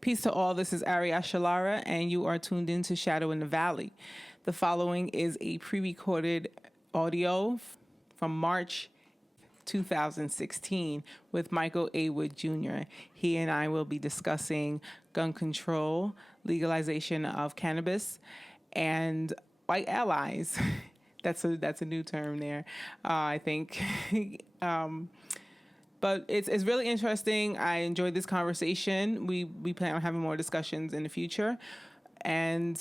Peace to all. This is Aria Shalara, and you are tuned in to Shadow in the Valley. The following is a pre-recorded audio from March 2016 with Michael A. Wood Jr. He and I will be discussing gun control, legalization of cannabis, and white allies. That's a new term there, I think. But it's really interesting. I enjoyed this conversation. We plan on having more discussions in the future. And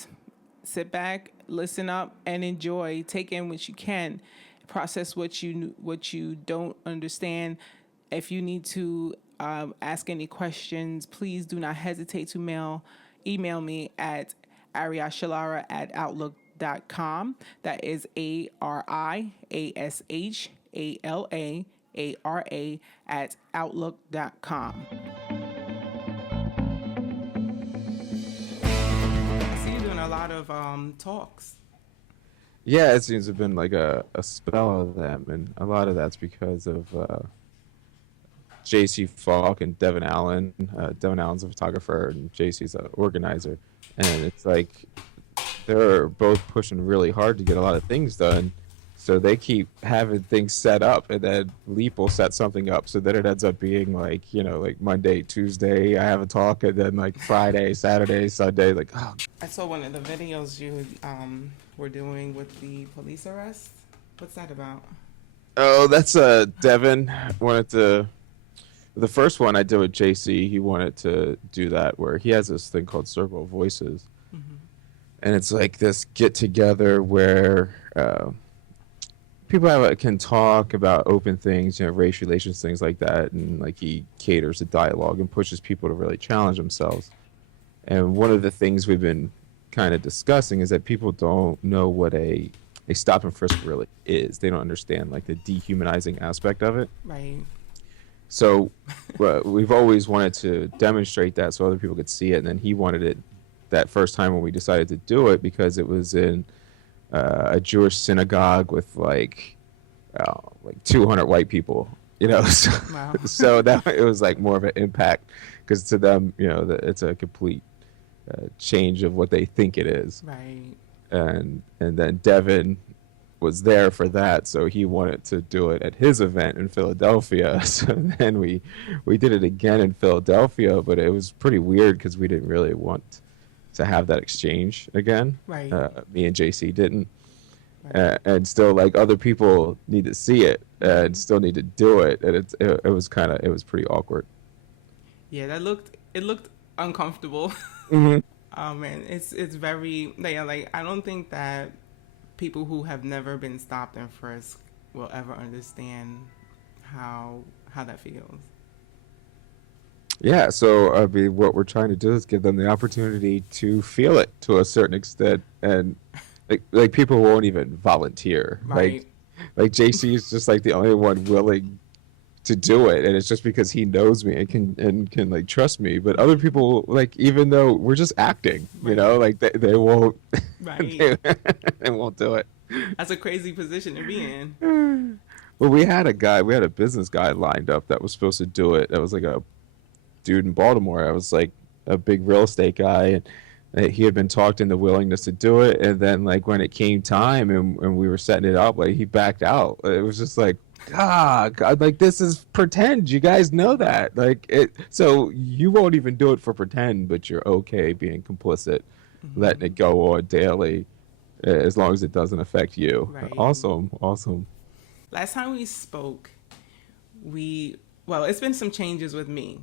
sit back, listen up, and enjoy. Take in what you can. Process what you don't understand. If you need to ask any questions, please do not hesitate to email me at ariashalara@outlook.com. That is ARIASHALARA@outlook.com. I see you doing a lot of talks. Yeah, it seems to have been like a spell of them, and a lot of that's because of JC Falk and Devin Allen. Devin Allen's a photographer, and JC's an organizer. And it's like they're both pushing really hard to get a lot of things done. So they keep having things set up, and then Leap will set something up. So then it ends up being like, like Monday, Tuesday, I have a talk, and then like Friday, Saturday, Sunday, like, oh. I saw one of the videos you were doing with the police arrest. What's that about? Oh, that's Devin wanted to. The first one I did with JC, he wanted to do that where he has this thing called Circle of Voices. Mm-hmm. And it's like this get together where people can talk about open things, race relations, things like that. And like he caters to dialogue and pushes people to really challenge themselves. And one of the things we've been kind of discussing is that people don't know what a stop and frisk really is. They don't understand like the dehumanizing aspect of it. Right. So we've always wanted to demonstrate that so other people could see it. And then he wanted it that first time when we decided to do it because it was in a Jewish synagogue with like 200 white people, So, wow. So that it was like more of an impact because to them, it's a complete change of what they think it is. Right. And then Devin was there for that, so he wanted to do it at his event in Philadelphia. So then we did it again in Philadelphia, but it was pretty weird because we didn't really want to have that exchange again. Right. Me and JC didn't. Right. And still, like, other people need to see it and still need to do it, and it was pretty awkward. Yeah, it looked uncomfortable. Mm-hmm. And it's very like I don't think that people who have never been stopped and frisked will ever understand how that feels. Yeah, so I mean, what we're trying to do is give them the opportunity to feel it to a certain extent, and like people won't even volunteer. Right. Like JC is just like the only one willing to do it, and it's just because he knows me and can like trust me. But other people, like, even though we're just acting, right. Like they won't, right. they won't do it. That's a crazy position to be in. Well, we had a business guy lined up that was supposed to do it. That was like a dude in Baltimore. I was like a big real estate guy, and he had been talked into willingness to do it. And then like when it came time and we were setting it up, like he backed out. It was just like, God, like this is pretend. You guys know that, like it. So you won't even do it for pretend, but you're okay being complicit, mm-hmm. letting it go on daily, as long as it doesn't affect you. Right. Awesome. Last time we spoke, it's been some changes with me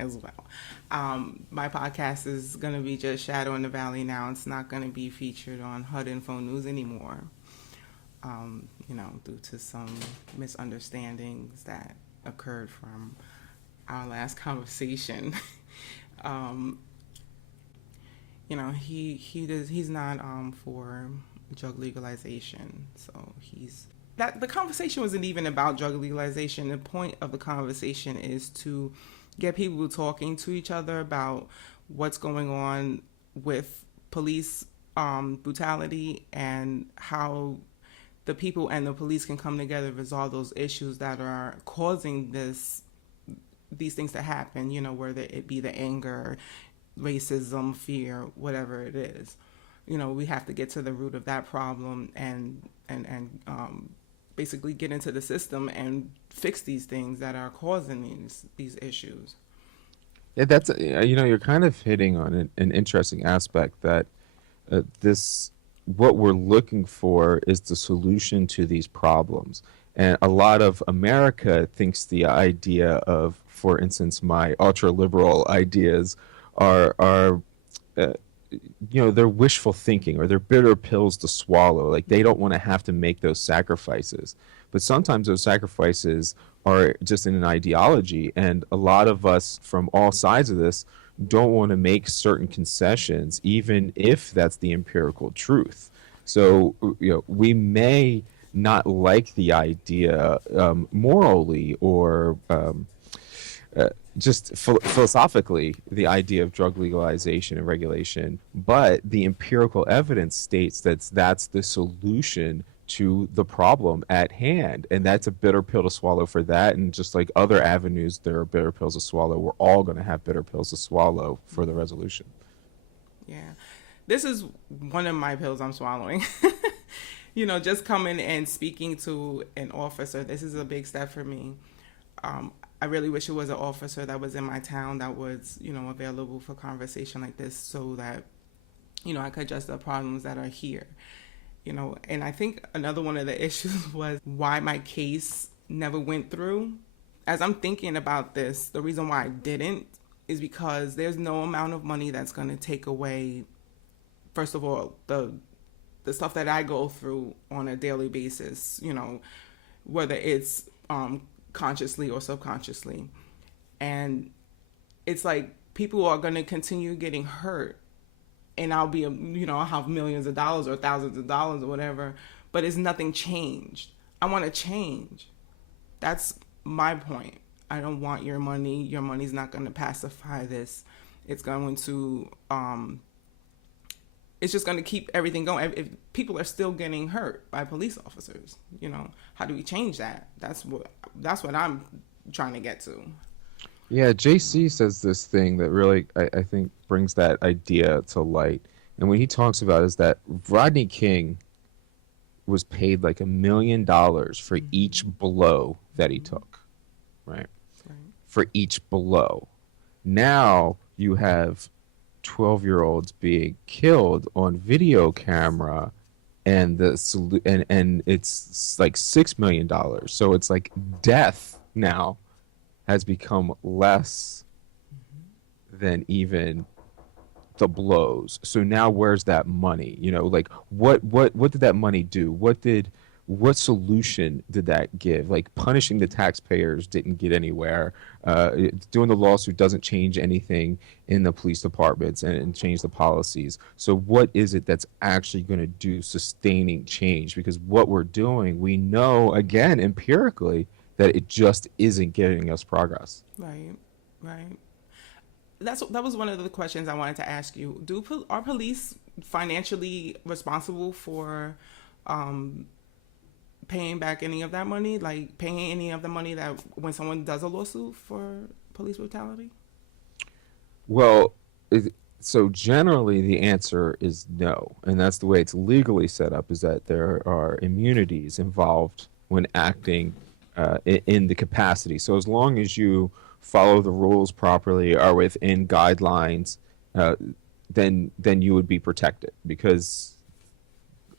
as well. My podcast is going to be just Shadow in the Valley now. It's not going to be featured on HUD Info News anymore. Due to some misunderstandings that occurred from our last conversation. He's not for drug legalization, so the conversation wasn't even about drug legalization. The point of the conversation is to get people talking to each other about what's going on with police brutality and how the people and the police can come together and resolve those issues that are causing these things to happen, whether it be the anger, racism, fear, whatever it is. We have to get to the root of that problem and basically get into the system and fix these things that are causing these issues. Yeah, that's you're kind of hitting on an interesting aspect that this what we're looking for is the solution to these problems. And a lot of America thinks the idea of, for instance, my ultra liberal ideas are uh, they're wishful thinking or they're bitter pills to swallow. Like they don't want to have to make those sacrifices. But sometimes those sacrifices are just in an ideology. And a lot of us from all sides of this don't want to make certain concessions, even if that's the empirical truth. So, we may not like the idea morally or just philosophically, the idea of drug legalization and regulation, but the empirical evidence states that that's the solution to the problem at hand. And that's a bitter pill to swallow for that. And just like other avenues, there are bitter pills to swallow. We're all going to have bitter pills to swallow for the resolution. Yeah. This is one of my pills I'm swallowing. Just coming and speaking to an officer, this is a big step for me. I really wish it was an officer that was in my town that was, available for conversation like this so that, I could address the problems that are here. And I think another one of the issues was why my case never went through. As I'm thinking about this, the reason why I didn't is because there's no amount of money that's going to take away, first of all, the stuff that I go through on a daily basis, whether it's consciously or subconsciously. And it's like people are going to continue getting hurt. And I'll be, I'll have millions of dollars or thousands of dollars or whatever, but it's nothing changed. I want to change. That's my point. I don't want your money. Your money's not going to pacify this. It's going to, it's just going to keep everything going. If people are still getting hurt by police officers, how do we change that? That's what I'm trying to get to. Yeah, JC says this thing that really, I think, brings that idea to light. And what he talks about is that Rodney King was paid like $1 million for each blow that he took, right? For each blow. Now you have 12-year-olds being killed on video camera, and and it's like $6 million. So it's like death now has become less than even the blows. So now where's that money? Like what did that money do? What solution did that give? Like punishing the taxpayers didn't get anywhere. Doing the lawsuit doesn't change anything in the police departments and change the policies. So what is it that's actually going to do sustaining change? Because what we're doing, we know, again, empirically, that it just isn't getting us progress. Right. That was one of the questions I wanted to ask you. Are police financially responsible for paying back any of that money? Like paying any of the money that when someone does a lawsuit for police brutality? Well, so generally the answer is no. And that's the way it's legally set up, is that there are immunities involved when acting in the capacity. So as long as you follow the rules properly, are within guidelines, then you would be protected. Because,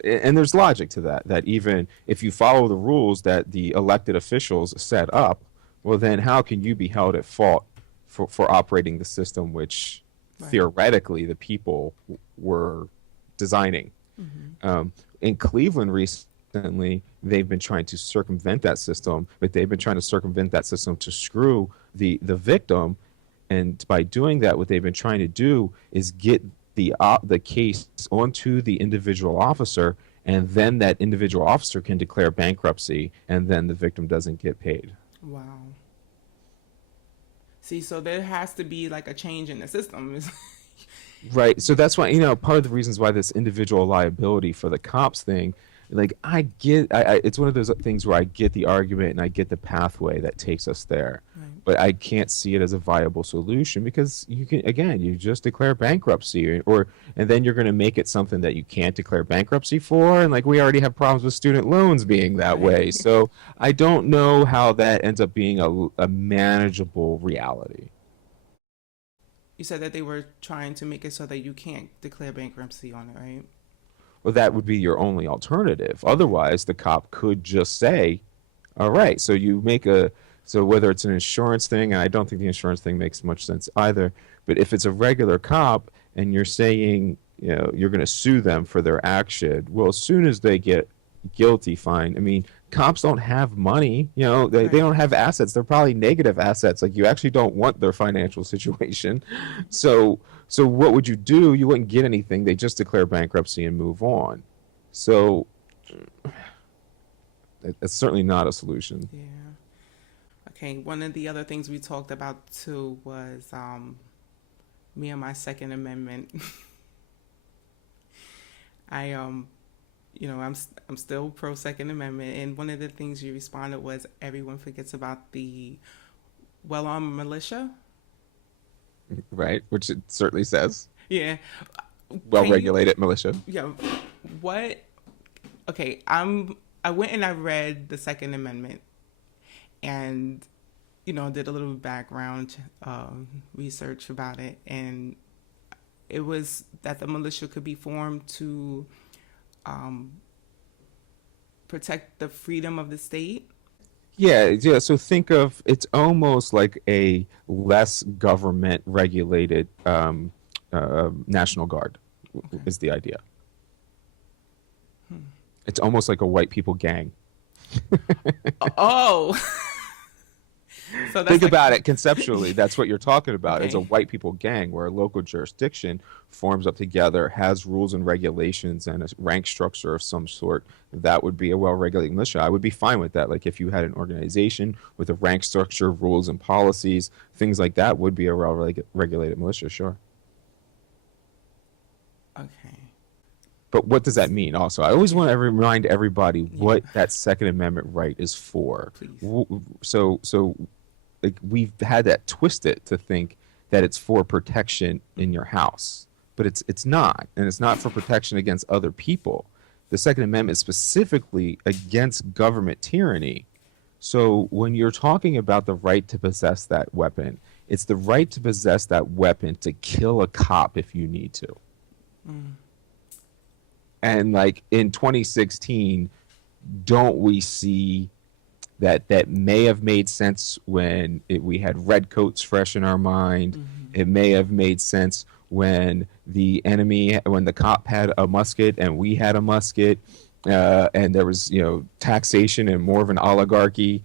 and there's logic to that even if you follow the rules that the elected officials set up, well then how can you be held at fault for operating the system which theoretically the people were designing? In Cleveland recently, they've been trying to circumvent that system, but they've been trying to circumvent that system to screw the victim. And by doing that, what they've been trying to do is get the case onto the individual officer, and then that individual officer can declare bankruptcy, and then the victim doesn't get paid. Wow. See, so there has to be like a change in the system. Right. So that's why, part of the reasons why this individual liability for the cops thing, like I get, it's one of those things where I get the argument and I get the pathway that takes us there, Right. but I can't see it as a viable solution because you can, again, you just declare bankruptcy, or and then you're going to make it something that you can't declare bankruptcy for, and like we already have problems with student loans being that Right. way. So I don't know how that ends up being a manageable reality. You said that they were trying to make it so that you can't declare bankruptcy on it, right? Well, that would be your only alternative. Otherwise, the cop could just say, all right, so you make a, so whether it's an insurance thing, and I don't think the insurance thing makes much sense either, but if it's a regular cop and you're saying, you know, you're going to sue them for their action, well, as soon as they get guilty, fine. I mean, cops don't have money, you know, they Right. don't have assets. They're probably negative assets. Like you actually don't want their financial situation. So, so what would you do? You wouldn't get anything. They just declare bankruptcy and move on. So it's certainly not a solution. Yeah. Okay. One of the other things we talked about too was me and my Second Amendment. I I'm still pro Second Amendment, and one of the things you responded was everyone forgets about the well-armed militia. Right? Which it certainly says. Yeah. Well Can you? regulated militia. Yeah. What? Okay. I went and I read the Second Amendment, and did a little background research about it, and it was that the militia could be formed to um, protect the freedom of the state. Yeah, yeah. So think of it's almost like a less government regulated National Guard Okay. is the idea. It's almost like a white people gang. Oh, so that's Think like about it conceptually. That's what you're talking about. It's a okay, white people gang where a local jurisdiction forms up together, has rules and regulations and a rank structure of some sort. That would be a well regulated militia. I would be fine with that. Like if you had an organization with a rank structure, rules and policies, things like that would be a well regulated militia, sure. okay, But what does that mean also? I always want to remind everybody yeah, what that Second Amendment right is for. please, So like we've had that twisted to think that it's for protection in your house, but it's not, and it's not for protection against other people. The Second Amendment is specifically against government tyranny. So when you're talking about the right to possess that weapon, it's the right to possess that weapon to kill a cop if you need to. mm, And like in 2016, don't we see that may have made sense when we had redcoats fresh in our mind. mm-hmm. It may have made sense when when the cop had a musket and we had a musket, and there was, taxation and more of an oligarchy.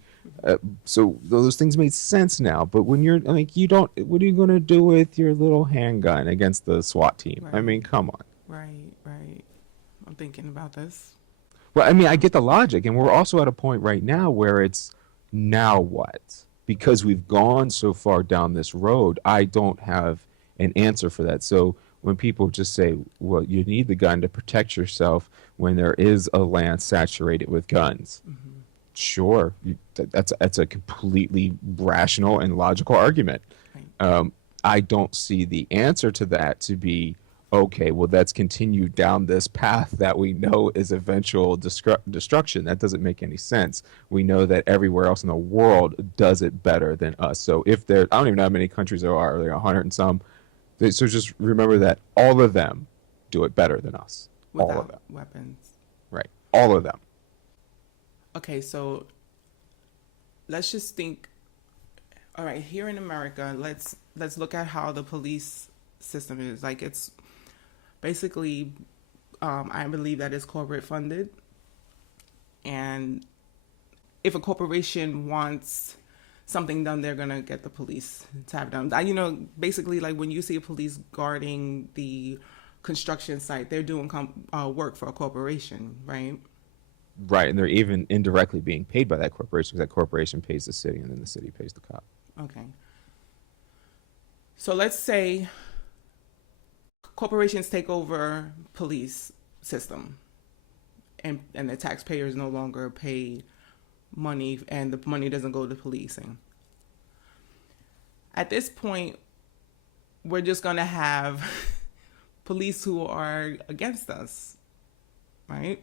So those things made sense now. But when you're like, you don't, what are you going to do with your little handgun against the SWAT team? I Right, mean, come on. right. I'm thinking about this. Well, I mean, I get the logic, and we're also at a point right now where it's now what? Because we've gone so far down this road, I don't have an answer for that. So when people just say, well, you need the gun to protect yourself when there is a land saturated with guns, Mm-hmm. sure, that's a completely rational and logical argument. Right, I don't see the answer to that to be okay. Well, let's continue down this path that we know is eventual destruction. That doesn't make any sense. We know that everywhere else in the world does it better than us. So if there, I don't even know how many countries there are, like 100 and some. So just remember that all of them do it better than us. All of without them, weapons. right? All of them. Okay, so let's just think. All right, here in America, let's look at how the police system is. Like it's basically, I believe that it's corporate funded, and if a corporation wants something done, they're gonna get the police to have it done. Basically, like when you see a police guarding the construction site, they're doing work for a corporation, right? Right, and they're even indirectly being paid by that corporation because that corporation pays the city and then the city pays the cop. Okay. So let's say corporations take over police system, and the taxpayers no longer pay money, and the money doesn't go to policing. At this point, we're just going to have police who are against us, right?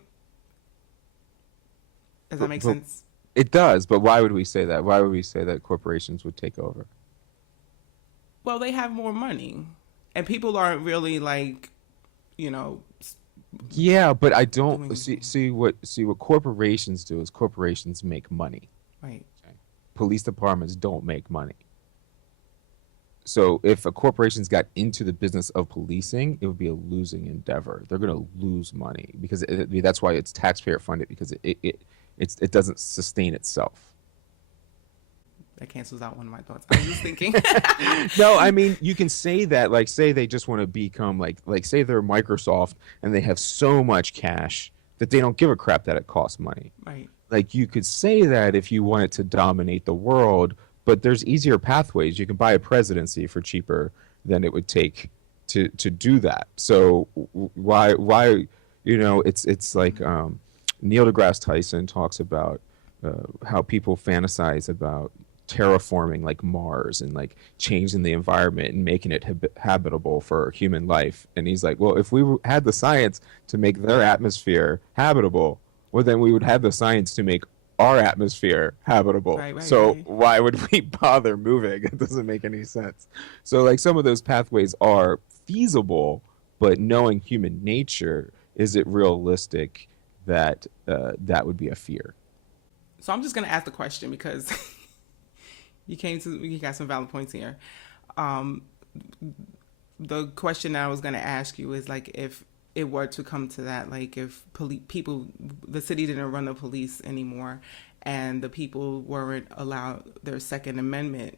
Does that make sense? It does, but why would we say that? Why would we say that corporations would take over? Well, they have more money, and people aren't really like, you know, Yeah, but I don't doing see what corporations do is corporations make money. right. Police departments don't make money. So if a corporation's got into the business of policing, it would be a losing endeavor. They're going to lose money because that's why it's taxpayer funded because it doesn't sustain itself. That cancels out one of my thoughts. I was just thinking. No, I mean you can say that like say they just want to become like say they're Microsoft and they have so much cash that they don't give a crap that it costs money. Right. Like you could say that if you wanted to dominate the world, but there's easier pathways. You can buy a presidency for cheaper than it would take to do that. So why it's like Neil deGrasse Tyson talks about how people fantasize about terraforming like Mars and like changing the environment and making it habitable for human life. And he's like, well, if we had the science to make their atmosphere habitable, well, then we would have the science to make our atmosphere habitable. Right, So right. why would we bother moving? It doesn't make any sense. So like some of those pathways are feasible, but knowing human nature, is it realistic that that would be a fear? So I'm just gonna ask the question because you got some valid points here. Um, the question that I was gonna ask you is like if it were to come to that, like if the city didn't run the police anymore, and the people weren't allowed their Second Amendment,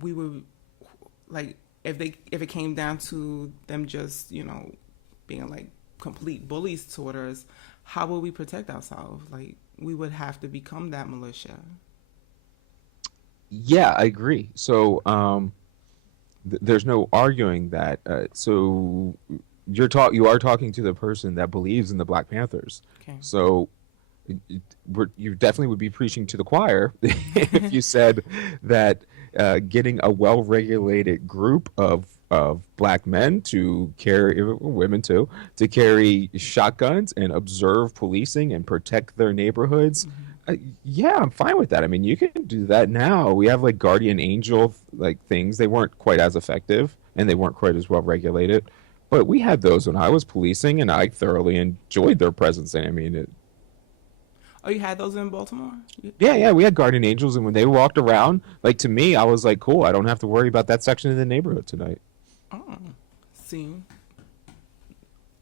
we would like if it came down to them just being like complete bullies toward us, how would we protect ourselves? Like we would have to become that militia. Yeah, I agree. So there's no arguing that. So you are talking to the person that believes in the Black Panthers. Okay. So you definitely would be preaching to the choir if you said that getting a well-regulated group of black men to carry women too to carry shotguns and observe policing and protect their neighborhoods. Yeah, I'm fine with that. I mean, you can do that now. We have like guardian angel like things. They weren't quite as effective and they weren't quite as well regulated, but we had those when I was policing and I thoroughly enjoyed their presence. And I mean, Oh, you had those in Baltimore? yeah, we had guardian angels, and when they walked around, like to me, I was like, cool. I don't have to worry about that section of the neighborhood tonight. Oh, see.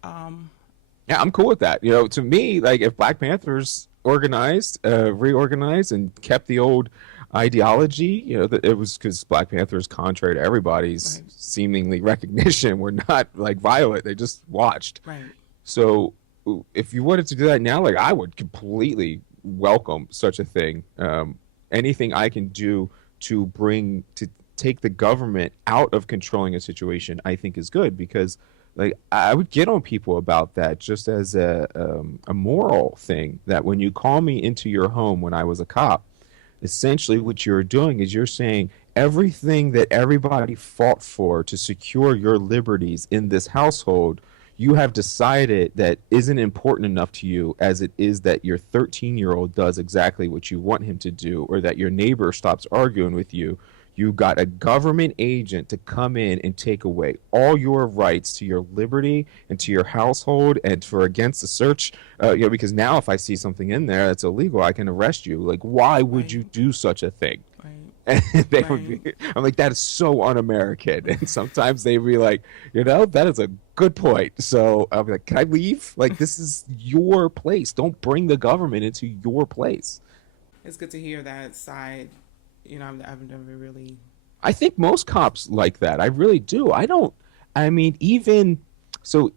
Yeah, I'm cool with that. To me, like if Black Panthers reorganized, and kept the old ideology, that it was because Black Panthers, contrary to everybody's Right. seemingly recognition, were not like violent. They just watched. Right. So if you wanted to do that now, like I would completely welcome such a thing. Anything I can do to take the government out of controlling a situation, I think is good because like I would get on people about that just as a moral thing that when you call me into your home when I was a cop, essentially what you're doing is you're saying everything that everybody fought for to secure your liberties in this household, you have decided that isn't important enough to you as it is that your 13-year-old does exactly what you want him to do or that your neighbor stops arguing with you. You got a government agent to come in and take away all your rights to your liberty and to your household and for against the search. Because now if I see something in there that's illegal, I can arrest you. Like, why would you Right. do such a thing? Right. And they would Right. be, I'm like, that is so un-American. And sometimes they'd be like, that is a good point. So I'm like, can I leave? Like, this is your place. Don't bring the government into your place. It's good to hear that side. I've never really. I think most cops like that. I really do. I mean, even so,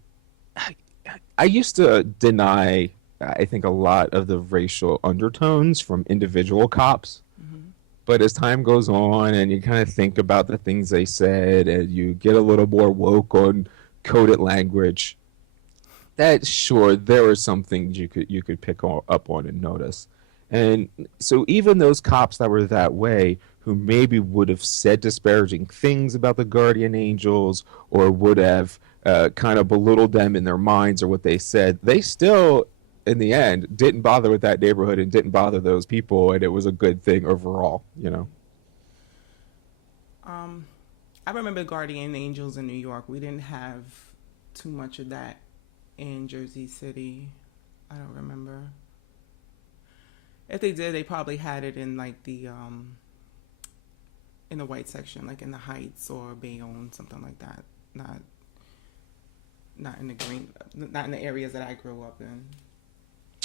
I used to deny, I think, a lot of the racial undertones from individual cops. Hmm. But as time goes on and you kind of think about the things they said and you get a little more woke on coded language, that sure there were some things you could up on and notice, and so even those cops that were that way, who maybe would have said disparaging things about the guardian angels, or would have kind of belittled them in their minds or what they said, they still in the end didn't bother with that neighborhood and didn't bother those people, and it was a good thing overall, you know. Um, I remember guardian angels in New York. We didn't have too much of that in Jersey City. I don't remember. If they did, they probably had it in like the in the white section, like in the Heights or Bayonne, something like that. Not not in the green, not in the areas that I grew up in.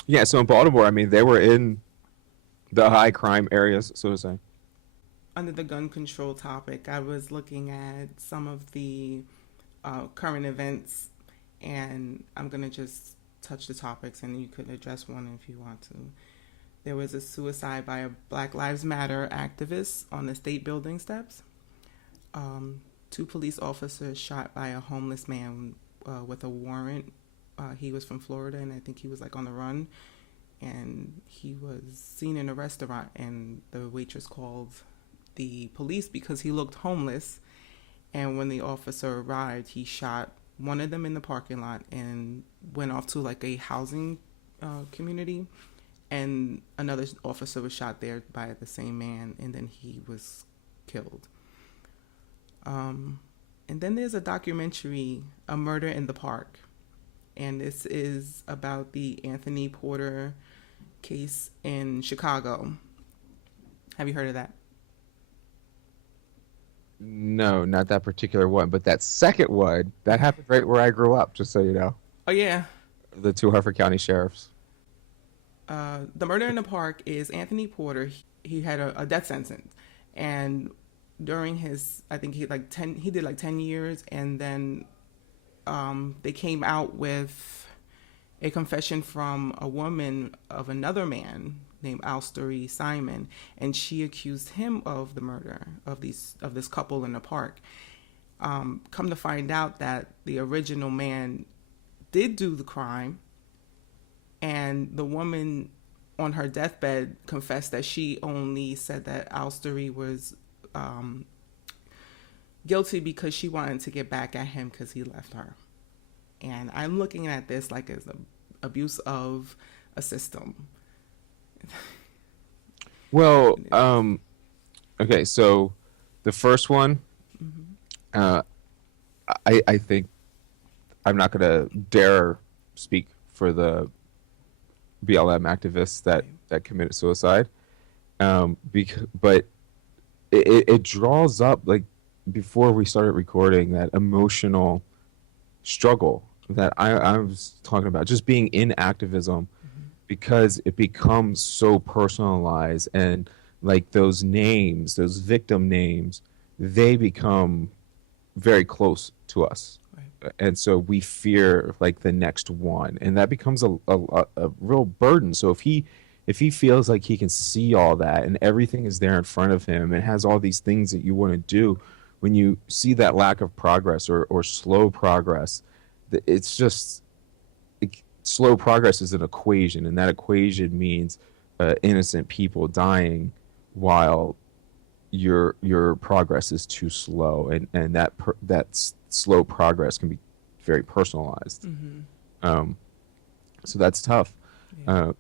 Yeah, so in Baltimore, I mean, they were in the high crime areas, so to say. Under the gun control topic, I was looking at some of the current events, and I'm gonna just touch the topics, and you could address one if you want to. There was a suicide by a Black Lives Matter activist on the state building steps. Two police officers shot by a homeless man with a warrant. He was from Florida, and I think he was like on the run. And he was seen in a restaurant, and the waitress called the police because he looked homeless. And when the officer arrived, he shot one of them in the parking lot and went off to like a housing community. And another officer was shot there by the same man, and then he was killed. And then there's a documentary, A Murder in the Park. And this is about the Anthony Porter case in Chicago. Have you heard of that? No, not that particular one, but that second one, that happened right where I grew up, just so you know. Oh, yeah. The two Harford County sheriffs. The Murder in the Park is Anthony Porter. He had a death sentence. And during his, I think he did like 10 years. And then they came out with a confession from a woman of another man named Alstery Simon, and she accused him of the murder of this couple in the park. Come to find out that the original man did do the crime, and the woman on her deathbed confessed that she only said that Alstery was guilty because she wanted to get back at him because he left her. And I'm looking at this like as an abuse of a system. Well, okay, so the first one, uh, I think I'm not going to dare speak for the BLM activists that committed suicide, but it draws up, like, before we started recording, that emotional struggle that I was talking about, just being in activism, because it becomes so personalized, and like those names, those victim names, they become very close to us. Right. And so we fear like the next one, and that becomes a real burden. So if he feels like he can see all that and everything is there in front of him and has all these things that you want to do, when you see that lack of progress or slow progress, it's just slow progress is an equation, and that equation means innocent people dying while your progress is too slow, and that slow progress can be very personalized. So that's tough. Yeah.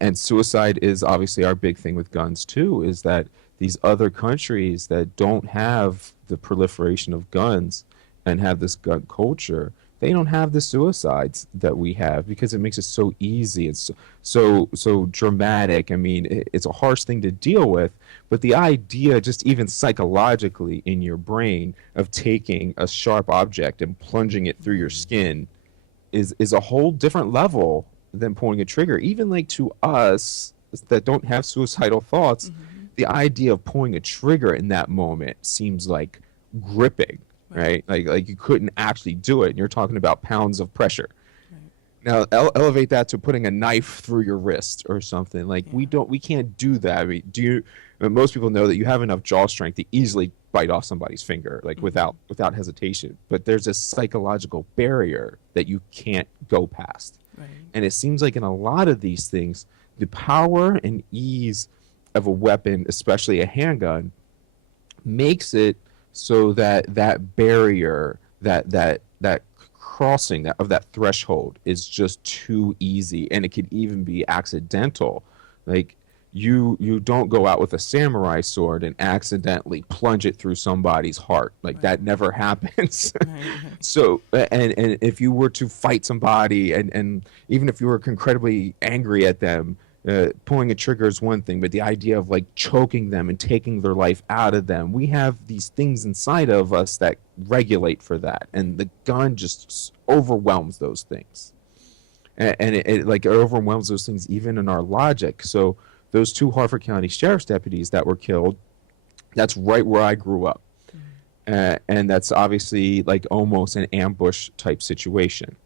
And suicide is obviously our big thing with guns too, is that these other countries that don't have the proliferation of guns and have this gun culture, they don't have the suicides that we have because it makes it so easy. It's so dramatic. I mean, it's a harsh thing to deal with, but the idea, just even psychologically in your brain, of taking a sharp object and plunging it through your skin is a whole different level than pulling a trigger. Even like to us that don't have suicidal thoughts, the idea of pulling a trigger in that moment seems like gripping. Right? Like you couldn't actually do it, and you're talking about pounds of pressure. Right. Now elevate that to putting a knife through your wrist or something. Like Yeah. we can't do that. I mean, most people know that you have enough jaw strength to easily bite off somebody's finger, like Mm-hmm. without hesitation. But there's a psychological barrier that you can't go past. Right. And it seems like in a lot of these things, the power and ease of a weapon, especially a handgun, makes it so that that barrier, that crossing of that threshold is just too easy, and it could even be accidental. Like you don't go out with a samurai sword and accidentally plunge it through somebody's heart. Like Right. that never happens. Right. Right. So and if you were to fight somebody, and even if you were incredibly angry at them, pulling a trigger is one thing, but the idea of like choking them and taking their life out of them, we have these things inside of us that regulate for that, and the gun just overwhelms those things, and it like it overwhelms those things even in our logic. So those two Harford County sheriff's deputies that were killed, that's right where I grew up, and that's obviously like almost an ambush type situation,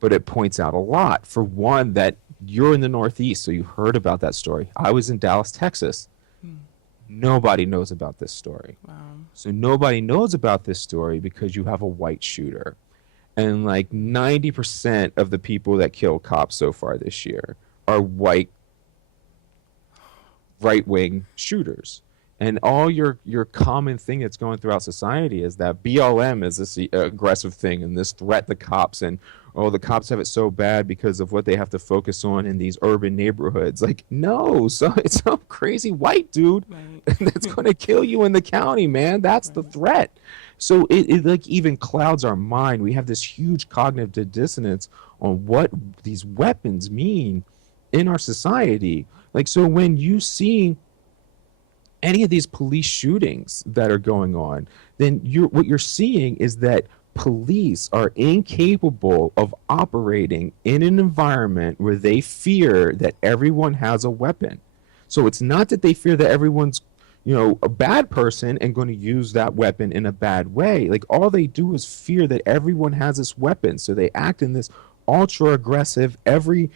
but it points out a lot. For one, that you're in the Northeast, so you heard about that story. I was in Dallas, Texas. Nobody knows about this story. Wow. So nobody knows about this story because you have a white shooter. And like 90% of the people that kill cops so far this year are white right-wing shooters. And all your common thing that's going throughout society is that BLM is this aggressive thing and this threat to cops, and oh, the cops have it so bad because of what they have to focus on in these urban neighborhoods. Like, no, so it's some crazy white dude Right. that's going to kill you in the county, man. That's the threat. So it like even clouds our mind. We have this huge cognitive dissonance on what these weapons mean in our society. Like, so when you see any of these police shootings that are going on, then what you're seeing is that police are incapable of operating in an environment where they fear that everyone has a weapon. So it's not that they fear that everyone's, a bad person and going to use that weapon in a bad way. Like all they do is fear that everyone has this weapon. So they act in this ultra aggressive, every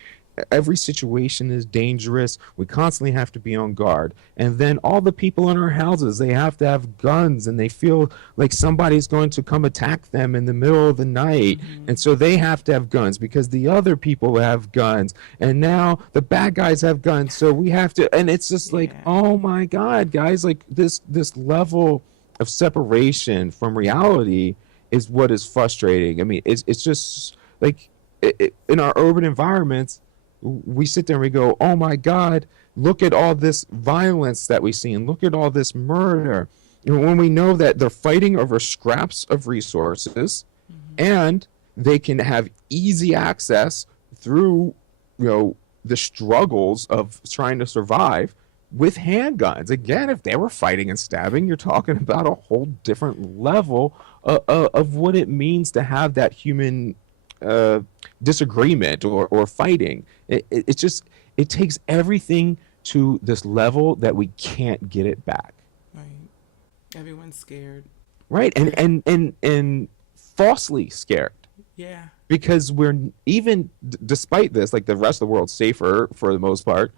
situation is dangerous. We constantly have to be on guard. And then all the people in our houses, they have to have guns, and they feel like somebody's going to come attack them in the middle of the night. And so they have to have guns because the other people have guns. And now the bad guys have guns. So we have to, and it's just like, Yeah. oh my God, guys, like this level of separation from reality is what is frustrating. I mean, it's just like in our urban environments, we sit there and we go, oh my God, look at all this violence that we see and look at all this murder. When we know that they're fighting over scraps of resources and they can have easy access through, the struggles of trying to survive with handguns. Again, if they were fighting and stabbing, you're talking about a whole different level of what it means to have that human uh, disagreement or fighting. It just it takes everything to this level that we can't get it back, Right. Everyone's scared. right? And falsely scared, Yeah. because we're even despite this, like the rest of the world's safer for the most part,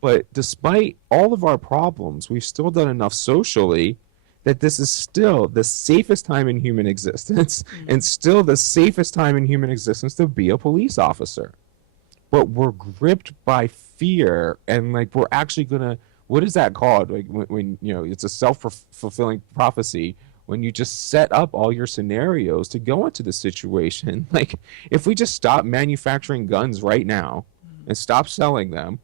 but despite all of our problems, we've still done enough socially that this is still the safest time in human existence and still the safest time in human existence to be a police officer. But we're gripped by fear, and like we're actually gonna, what is that called? Like when it's a self-fulfilling prophecy, when you just set up all your scenarios to go into the situation. Like if we just stop manufacturing guns right now and stop selling them,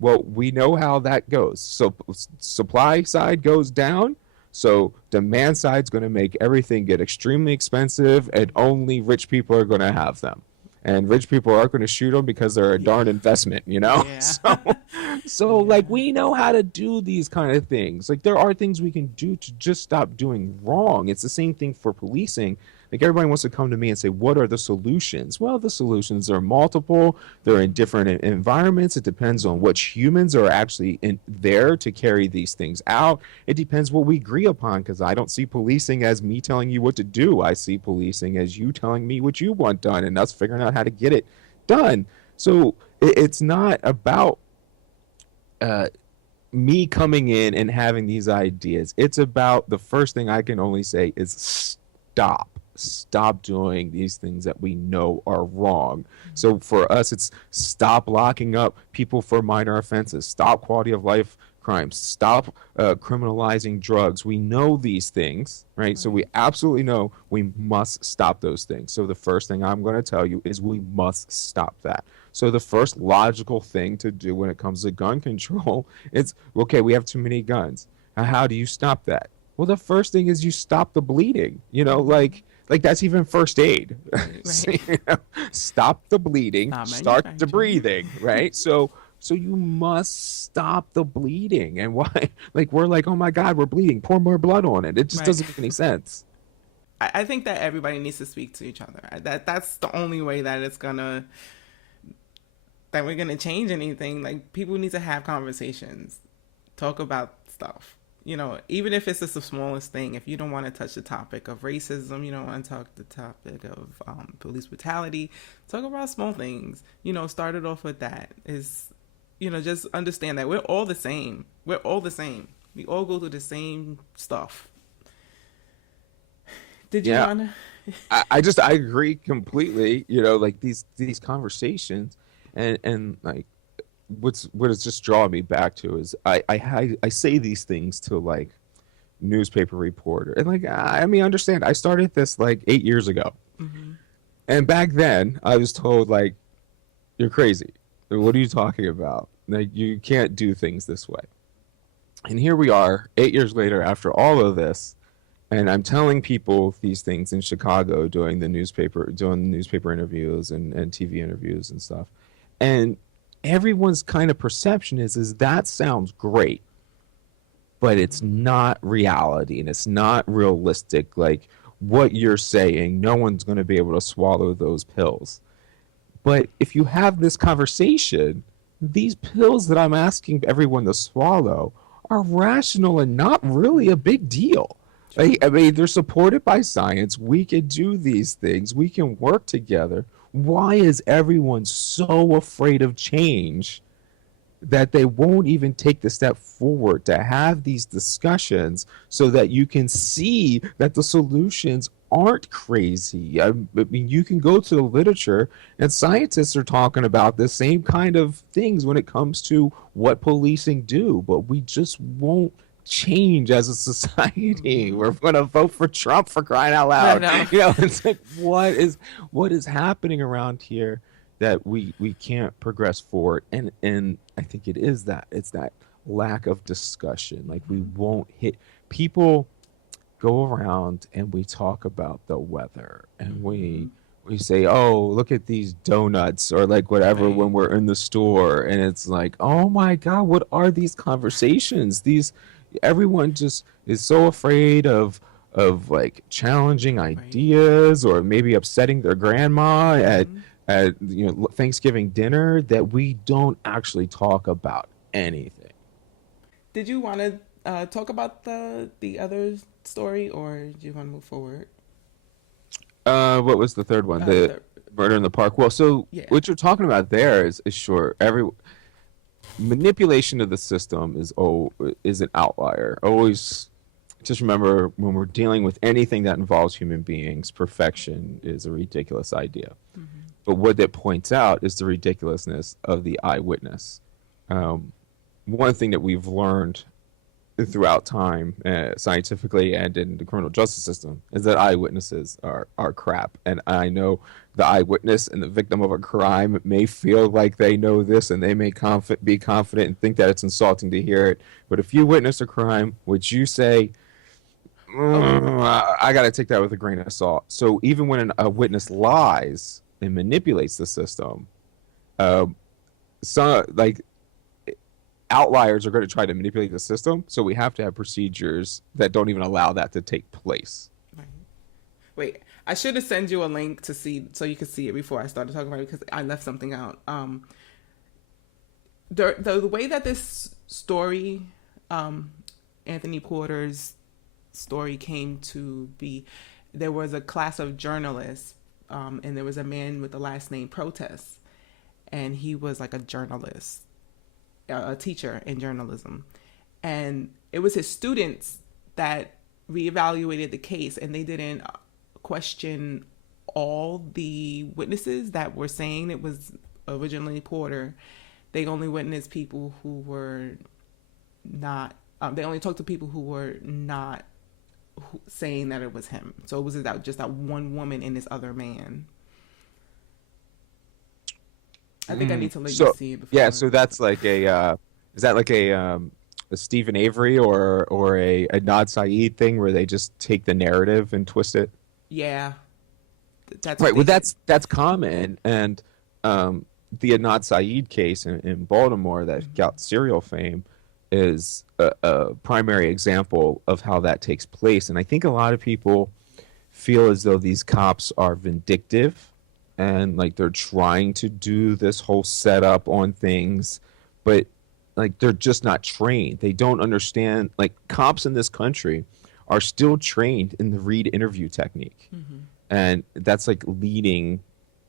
well, we know how that goes. So supply side goes down. So demand side's going to make everything get extremely expensive, and only rich people are going to have them. And rich people are going to shoot them because they're a darn investment, Yeah. So like we know how to do these kind of things. Like there are things we can do to just stop doing wrong. It's the same thing for policing. Like everybody wants to come to me and say, what are the solutions? Well, the solutions are multiple. They're in different environments. It depends on which humans are actually there to carry these things out. It depends what we agree upon, because I don't see policing as me telling you what to do. I see policing as you telling me what you want done and us figuring out how to get it Done. So it's not about uh, me coming in and having these ideas. It's about the first thing I can only say is stop. Stop doing these things that we know are wrong. So for us, it's stop locking up people for minor offenses. Stop quality of life crimes. Stop criminalizing drugs. We know these things, right? So we Right. absolutely know we must stop those things. So the first thing I'm going to tell you is we must stop that. So the first logical thing to do when it comes to gun control is okay, we have too many guns. How do you stop that? Well, the first thing is you stop the bleeding. Like that's even first aid. Right. So, Right. stop the bleeding, Stop start the manufacturing. breathing, right? So you must stop the bleeding. And why? Like we're like, oh my God, we're bleeding. Pour more blood on it. It just Right. doesn't make any sense. I think that everybody needs to speak to each other. That's the only way that it's gonna that we're gonna change anything. Like people need to have conversations, talk about stuff. You know, even if it's just the smallest thing. If you don't want to touch the topic of racism, you don't want to talk the topic of police brutality. Talk about small things. You know, start it off with that. Is just understand that we're all the same. We're all the same. We all go through the same stuff. Did you Yeah, want to? I agree completely. Like these conversations, and like what it's just drawing me back to is I say these things to like newspaper reporter and like I mean understand I started this like 8 years ago, Mm-hmm. and back then I was told like you're crazy. What are you talking about? Like you can't do things this way. And here we are 8 years later after all of this, and I'm telling people these things in Chicago doing the newspaper interviews and TV interviews and stuff. And everyone's kind of perception is that sounds great, but it's not reality and it's not realistic. Like what you're saying, no one's going to be able to swallow those pills. But if you have this conversation, these pills that I'm asking everyone to swallow are rational and not really a big deal. True. I mean, they're supported by science. We can do these things. We can work together. Why is everyone so afraid of change that they won't even take the step forward to have these discussions so that you can see that the solutions aren't crazy? I mean, you can go to the literature, and scientists are talking about the same kind of things when it comes to what policing do, but we just won't change as a society. Mm-hmm. We're going to vote for Trump, for crying out I loud. know. It's like what is happening around here that we can't progress forward, and I think it's that lack of discussion. Like we Mm-hmm. won't hit people go around and we talk about the weather, and Mm-hmm. we say, oh, look at these donuts or like whatever Right. when we're in the store, and it's like, oh my God, what are these conversations? These Everyone just is so afraid of like challenging Right. ideas or maybe upsetting their grandma Mm-hmm. at Thanksgiving dinner that we don't actually talk about anything. Did you want to talk about the other story, or do you want to move forward? What was the third one? The The third. murder in the park. Well, so Yeah. what you're talking about there is sure every manipulation of the system is an outlier. Always just remember when we're dealing with anything that involves human beings, perfection is a ridiculous idea. Mm-hmm. But what that points out is the ridiculousness of the eyewitness. Um, One thing that we've learned throughout time, scientifically and in the criminal justice system, is that eyewitnesses are crap. And I know the eyewitness and the victim of a crime may feel like they know this, and they may be confident and think that it's insulting to hear it. But if you witness a crime, which you say, Oh. I got to take that with a grain of salt. So even when a witness lies and manipulates the system, uh, some like outliers are going to try to manipulate the system. So we have to have procedures that don't even allow that to take place. Right. Wait, I should have sent you a link to see so you could see it before I started talking about it because I left something out. The way that this story, um, Anthony Porter's story came to be, there was a class of journalists, and there was a man with the last name Protest, and he was like a journalist, a teacher in journalism. And it was his students that reevaluated the case, and they didn't question all the witnesses that were saying it was originally Porter. They only witnessed people who were not, they only talked to people who were not saying that it was him. So it was just that one woman and this other man. I think I need to let you So see it before. yeah, so that's like is that like a Stephen Avery or a Nod Saeed thing where they just take the narrative and twist it? Yeah, that's what Right. they Well, did. that's common, and the Anad Saeed case in Baltimore that got serial fame is a primary example of how that takes place. And I think a lot of people feel as though these cops are vindictive and like they're trying to do this whole setup on things, but like they're just not trained. They don't understand. Like cops in this country are still trained in the Reid interview technique, and that's like leading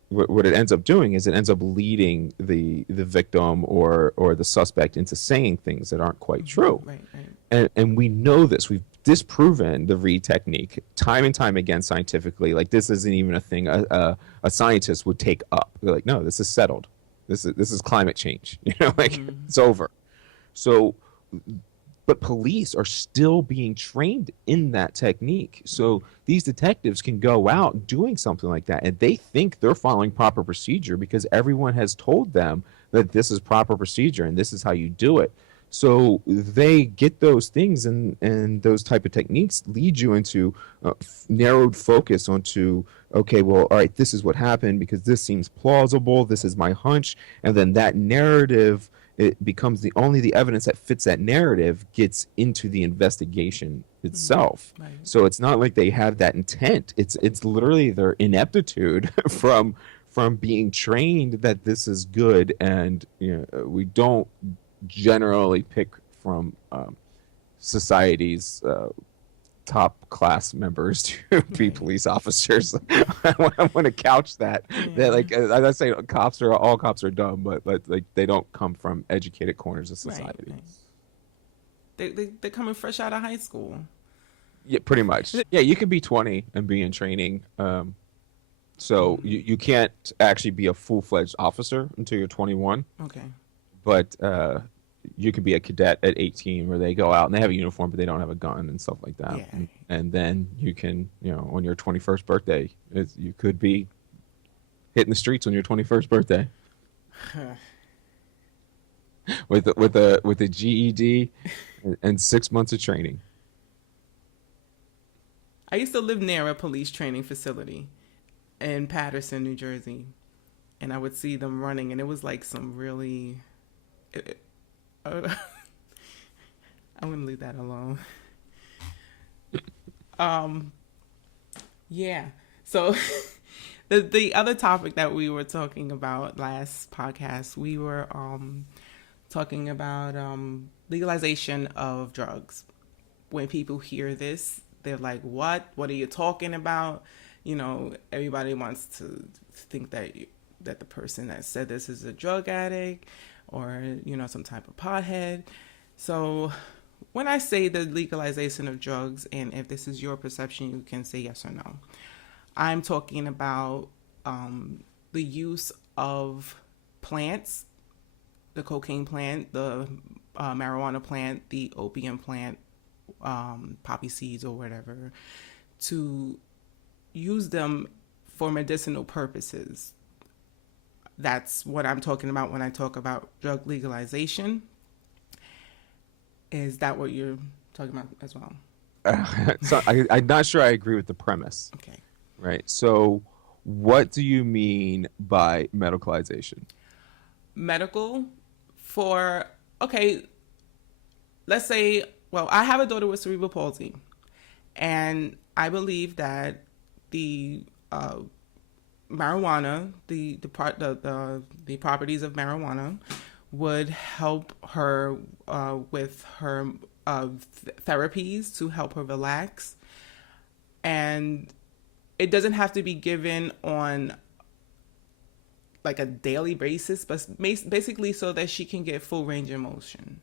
what it ends up doing is it ends up leading the victim or the suspect into saying things that aren't quite true. Right, right. And we know this. We've disproven the Reid technique time and time again scientifically. Like this isn't even a thing a scientist would take up. They're like, no, this is settled. This is climate change. You know, like it's over. So but police are still being trained in that technique. So these detectives can go out doing something like that and they think they're following proper procedure because everyone has told them that this is proper procedure and this is how you do it. So they get those things and those type of techniques lead you into narrowed focus onto, okay, well, all right, this is what happened because this seems plausible. This is my hunch. And then that narrative, it becomes the evidence that fits that narrative gets into the investigation itself. Right. So it's not like they have that intent. It's literally their ineptitude from being trained that this is good, and you know, we don't generally pick from society's top class members to be police officers. I want to couch that. That like I say, all cops are dumb, but like they don't come from educated corners of society. Right. They're coming fresh out of high school. Yeah, pretty much. Yeah, you can be 20 and be in training. So you can't actually be a full-fledged officer until you're 21. Okay. But you could be a cadet at 18 where they go out and they have a uniform, but they don't have a gun and stuff like that. Yeah. And then you can, you know, on your 21st birthday, you could be hitting the streets on your 21st birthday. with a GED and 6 months of training. I used to live near a police training facility in Paterson, New Jersey, and I would see them running, and it was like some really. I'm gonna leave that alone. Yeah. So the other topic that we were talking about last podcast, we were talking about legalization of drugs. When people hear this, they're like, "What? What are you talking about?" You know, everybody wants to think that the person that said this is a drug addict or, you know, some type of pothead. So when I say the legalization of drugs, and if this is your perception, you can say yes or no. I'm talking about the use of plants, the cocaine plant, the marijuana plant, the opium plant, poppy seeds or whatever, to use them for medicinal purposes. That's what I'm talking about when I talk about drug legalization. Is that what you're talking about as well? So I'm not sure I agree with the premise. Okay. Right. So what do you mean by medicalization? Medical for, okay, let's say, well, I have a daughter with cerebral palsy, and I believe that the marijuana, the properties of marijuana would help her with her therapies to help her relax. And it doesn't have to be given on like a daily basis, but basically so that she can get full range of motion.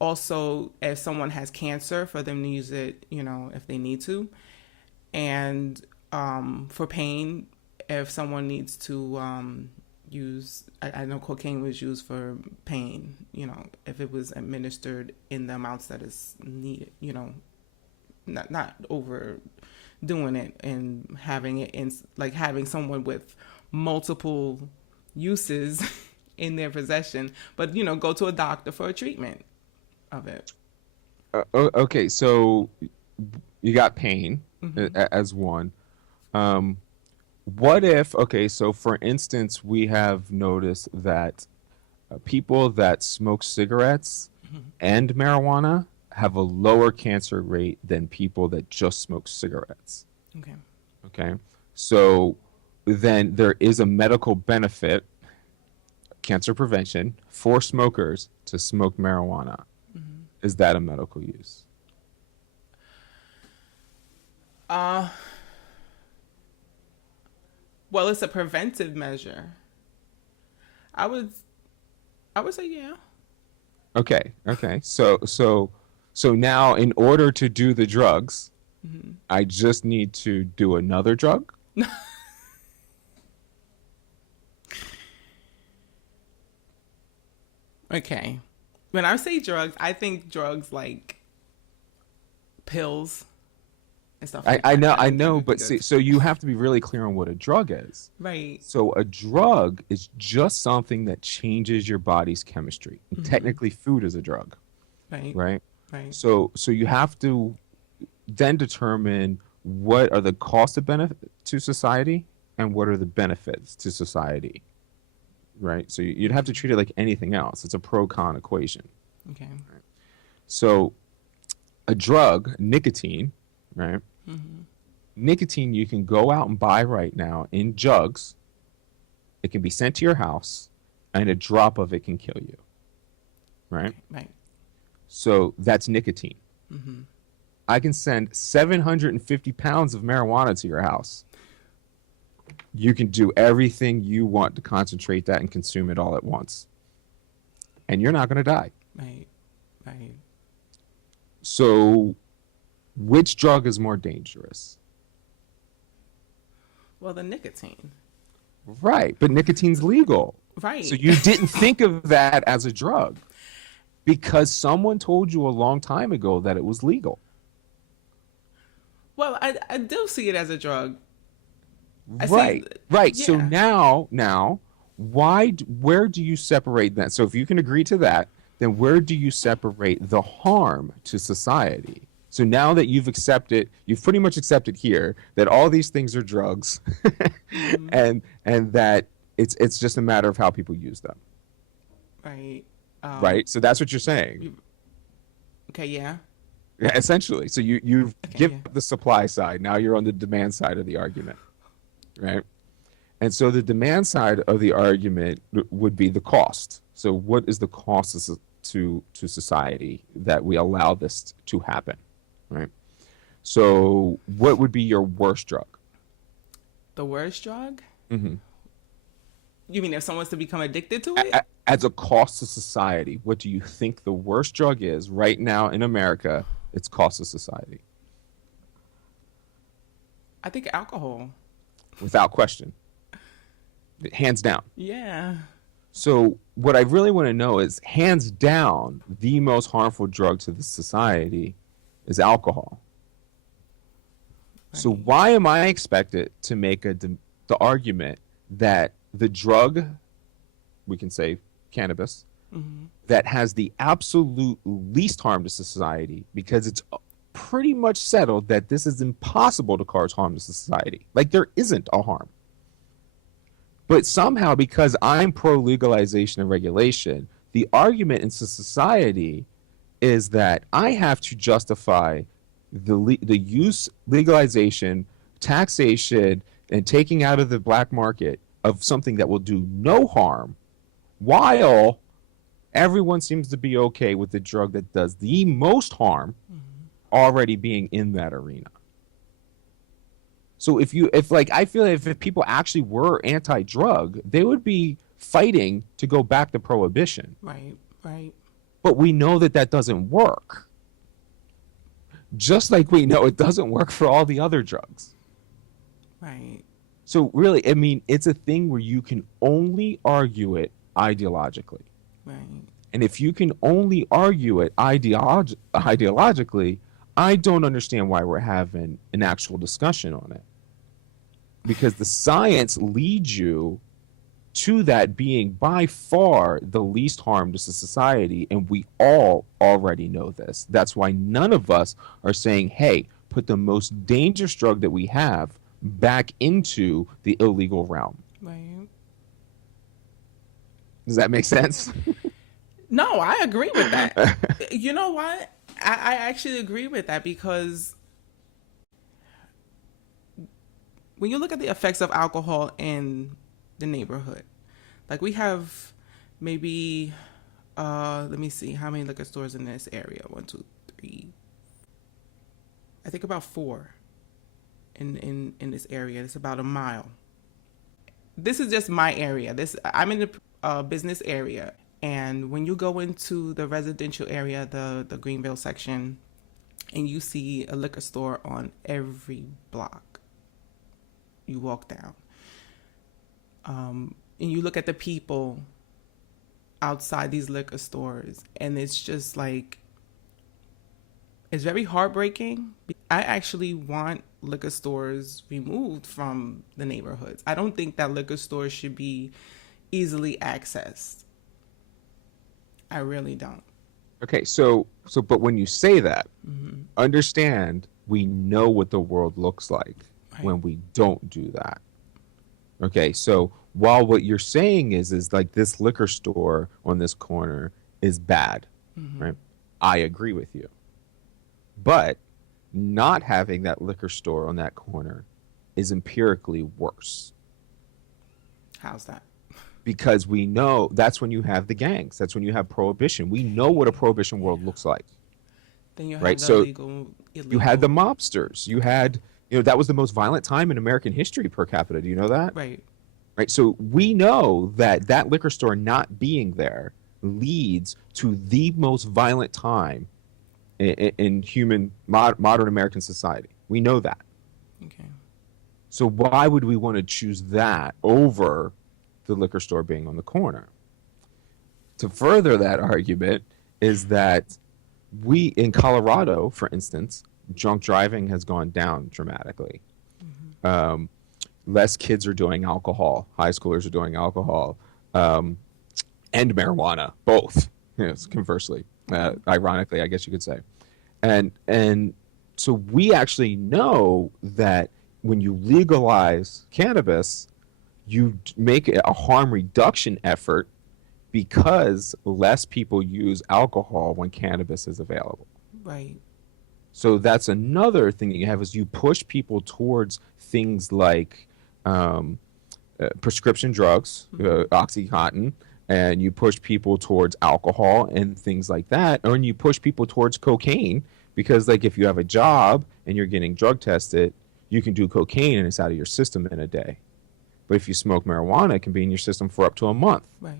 Also, if someone has cancer, for them to use it, if they need to. And for pain, if someone needs to use, I know cocaine was used for pain, if it was administered in the amounts that is needed, not overdoing it and having it in, like having someone with multiple uses in their possession, but go to a doctor for a treatment of it. Okay, so you got pain Mm-hmm. as one. Um, what if, okay, so for instance, we have noticed that people that smoke cigarettes Mm-hmm. and marijuana have a lower cancer rate than people that just smoke cigarettes. Okay. Okay. So then there is a medical benefit, cancer prevention, for smokers to smoke marijuana. Mm-hmm. Is that a medical use? Uh, well, it's a preventive measure. I would, I would say yeah. Okay. Okay. So now in order to do the drugs, Mm-hmm. I just need to do another drug? Okay. When I say drugs, I think drugs like pills and stuff like I that. know, I I think that know, would be but good. see, so you have to be really clear on what a drug is. Right. So a drug is just something that changes your body's chemistry. And Mm-hmm. technically, food is a drug, Right. right? Right. So you have to then determine what are the costs of benefit to society and what are the benefits to society, right? So you'd have to treat it like anything else. It's a pro-con equation. Okay. So a drug, nicotine, right? Mm-hmm. Nicotine you can go out and buy right now in jugs. It can be sent to your house, and a drop of it can kill you, right? Right. So that's nicotine. Mm-hmm. I can send 750 pounds of marijuana to your house. You can do everything you want to concentrate that and consume it all at once. And you're not going to die. Right. Right. So, which drug is more dangerous? Well, the nicotine. Right, but nicotine's legal. So, Right. you didn't think of that as a drug because someone told you a long time ago that it was legal. Well, I do see it as a drug. I see. Right, right. So Yeah. now, where do you separate that? So if you can agree to that, then where do you separate the harm to society? So now that you've pretty much accepted here that all these things are drugs, Mm-hmm. and that it's just a matter of how people use them, Right. right? So that's what you're saying. Okay. Yeah. Yeah, essentially. So you've Okay. given Yeah. up the supply side. Now you're on the demand side of the argument, right? And so the demand side of the argument would be the cost. So what is the cost to society that we allow this to happen, right? So what would be your worst drug? The worst drug? Hmm. You mean if someone's to become addicted to it? As a cost to society, what do you think the worst drug is right now in America? It's cost to society, I think alcohol. without question, hands down. Yeah. So what I really want to know is, hands down, the most harmful drug to the society is alcohol. So Right. why am I expected to make the argument that the drug, we can say cannabis, Mm-hmm. that has the absolute least harm to society, because it's pretty much settled that this is impossible to cause harm to society. Like there isn't a harm. But somehow, because I'm pro legalization and regulation, the argument in society is that I have to justify the use, legalization, taxation, and taking out of the black market of something that will do no harm, while everyone seems to be okay with the drug that does the most harm Mm-hmm. already being in that arena. So I feel if people actually were anti-drug, they would be fighting to go back to prohibition. Right. Right. But we know that that doesn't work. Just like we know it doesn't work for all the other drugs. Right. So really, I mean, it's a thing where you can only argue it ideologically. Right. And if you can only argue it ideologically, I don't understand why we're having an actual discussion on it. Because the science leads you to that being by far the least harm to society, and we all already know this. That's why none of us are saying, hey, put the most dangerous drug that we have back into the illegal realm. Right. Does that make sense? No, I agree with that. You know what? I actually agree with that, because when you look at the effects of alcohol in the neighborhood, like we have maybe, let me see, how many liquor stores in this area? 1, 2, 3. I think about 4 in this area. It's about a mile. This is just my area. I'm in the business area. And when you go into the residential area, the Greenville section, and you see a liquor store on every block, you walk down. And you look at the people outside these liquor stores, and it's just like, it's very heartbreaking. I actually want liquor stores removed from the neighborhoods. I don't think that liquor stores should be easily accessed. I really don't. Okay, but when you say that, understand we know what the world looks like when we don't do that. Okay, so while what you're saying is like this liquor store on this corner is bad, right? I agree with you. But not having that liquor store on that corner is empirically worse. How's that? Because we know that's when you have the gangs. That's when you have prohibition. We know what a prohibition world looks like. Then you have right? the So illegal. you had the mobsters. You had, that was the most violent time in American history per capita. Do you know that? Right. Right. So we know that that liquor store not being there leads to the most violent time in modern American society. We know that. Okay. So why would we want to choose that over the liquor store being on the corner? To further that argument is that in Colorado, for instance, drunk driving has gone down dramatically. Less kids are doing alcohol. High schoolers are doing alcohol, and marijuana, both. Conversely, ironically, I guess you could say. And so we actually know that when you legalize cannabis, you make a harm reduction effort because less people use alcohol when cannabis is available. Right. So that's another thing that you have is you push people towards things like prescription drugs, Oxycontin, and you push people towards alcohol and things like that, or you push people towards cocaine because, like, if you have a job and you're getting drug tested, you can do cocaine and it's out of your system in a day. But if you smoke marijuana, it can be in your system for up to a month. Right.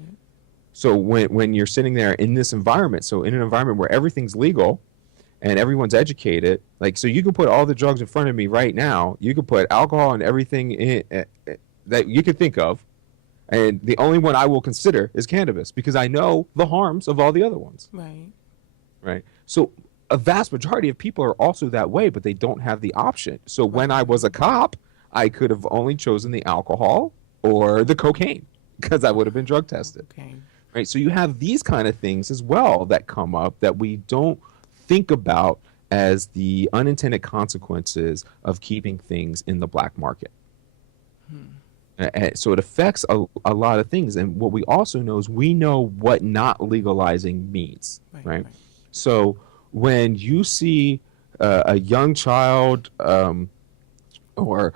So when you're sitting there in this environment, so in an environment where everything's legal and everyone's educated, like, so you can put all the drugs in front of me right now. You could put alcohol and everything in, that you could think of. And the only one I will consider is cannabis because I know the harms of all the other ones. Right. Right. So a vast majority of people are also that way, but they don't have the option. So when I was a cop, I could have only chosen the alcohol or the cocaine because I would have been drug tested. Okay. Right. So you have these kind of things as well that come up that we don't think about as the unintended consequences of keeping things in the black market. So it affects a lot of things. And what we also know is we know what not legalizing means. Right. So when you see a young child or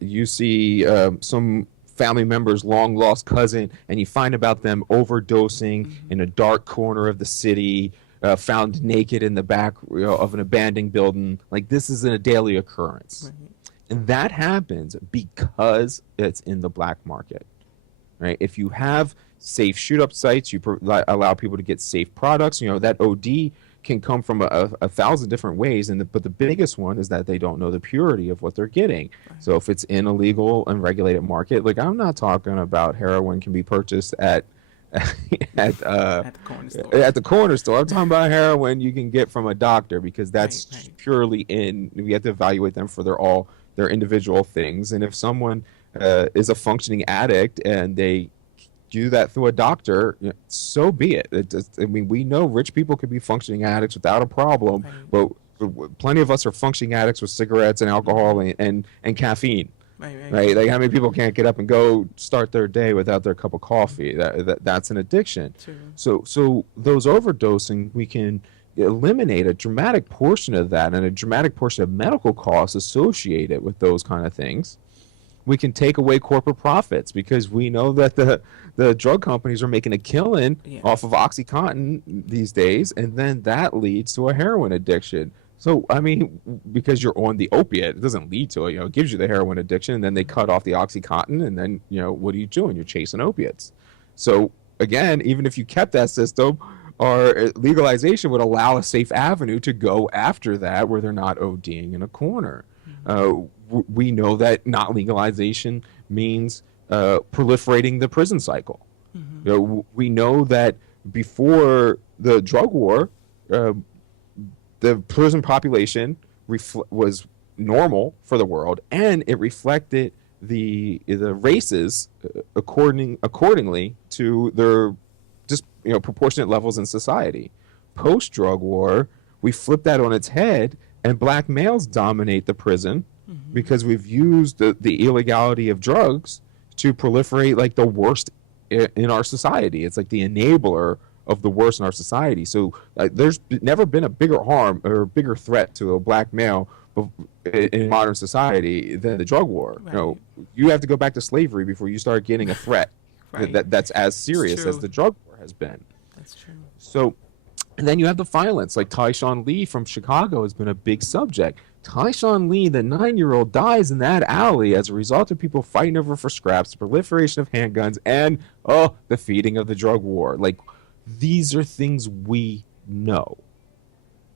you see some family member's long lost cousin and you find about them overdosing in a dark corner of the city, found naked in the back of an abandoned building, like this is a daily occurrence. And that happens because it's in the black market, right? If you have safe shoot up sites, allow people to get safe products. That OD can come from a thousand different ways, but the biggest one is that they don't know the purity of what they're getting. Right. So if it's in a legal and regulated market, like I'm not talking about heroin can be purchased at at At the corner store. at the corner store. I'm talking about heroin you can get from a doctor, because that's Right. purely we have to evaluate them for their individual things. And if someone is a functioning addict and they do that through a doctor, so be it. I mean, we know rich people can be functioning addicts without a problem, Right. but plenty of us are functioning addicts with cigarettes and alcohol and caffeine. Right. Right. Right? Like how many people can't get up and go start their day without their cup of coffee? That's an addiction. True. So those overdosing, we can eliminate a dramatic portion of that, and a dramatic portion of medical costs associated with those kind of things. We can take away corporate profits, because we know that the drug companies are making a killing off of OxyContin these days, and then that leads to a heroin addiction. So, I mean, because you're on the opiate, it doesn't lead to it. It gives you the heroin addiction, and then they cut off the OxyContin, and then, what are you doing? You're chasing opiates. So, again, even if you kept that system, or legalization would allow a safe avenue to go after that where they're not ODing in a corner. We know that not legalization means proliferating the prison cycle. We know that before the drug war, the prison population was normal for the world, and it reflected the races accordingly to their just proportionate levels in society. Post drug war, we flip that on its head, and black males dominate the prison because we've used the illegality of drugs to proliferate like the worst in our society. It's like the enabler of the worst in our society. So there's never been a bigger harm or bigger threat to a black male in modern society than the drug war. Right. You have to go back to slavery before you start getting a threat Right. that's as serious as the drug war has been. That's true. So, and then you have the violence. Like Tyshawn Lee from Chicago has been a big subject. Tyshawn Lee, the 9-year-old, dies in that alley as a result of people fighting over for scraps, the proliferation of handguns, and the feeding of the drug war. Like, these are things we know,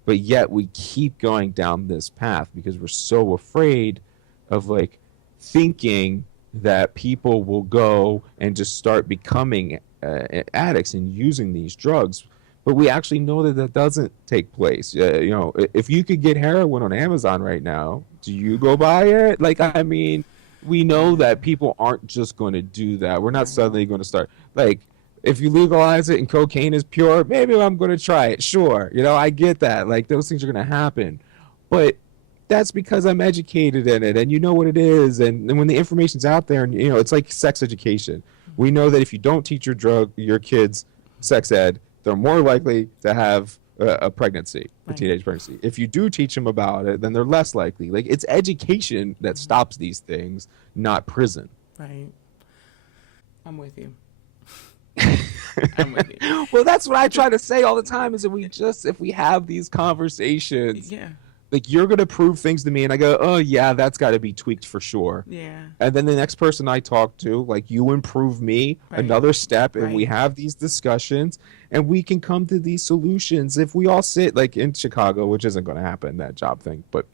but yet we keep going down this path because we're so afraid of like thinking that people will go and just start becoming addicts and using these drugs. But we actually know that that doesn't take place. If you could get heroin on Amazon right now, do you go buy it? Like, I mean, we know that people aren't just going to do that. We're not suddenly going to start. Like, if you legalize it and cocaine is pure, maybe I'm going to try it. Sure. I get that. Like, those things are going to happen. But that's because I'm educated in it and you know what it is. And when the information's out there, and, it's like sex education. We know that if you don't teach your kids sex ed, they're more likely to have a pregnancy, a teenage pregnancy. If you do teach them about it, then they're less likely. Like, it's education that stops these things, not prison. Right. I'm with you. I'm with you. Well, that's what I try to say all the time is that if we have these conversations, like you're going to prove things to me and I go, oh yeah, that's got to be tweaked for sure. Yeah. And then the next person I talk to, like you improve me another step and we have these discussions and we can come to these solutions. If we all sit like in Chicago, which isn't going to happen, that job thing, but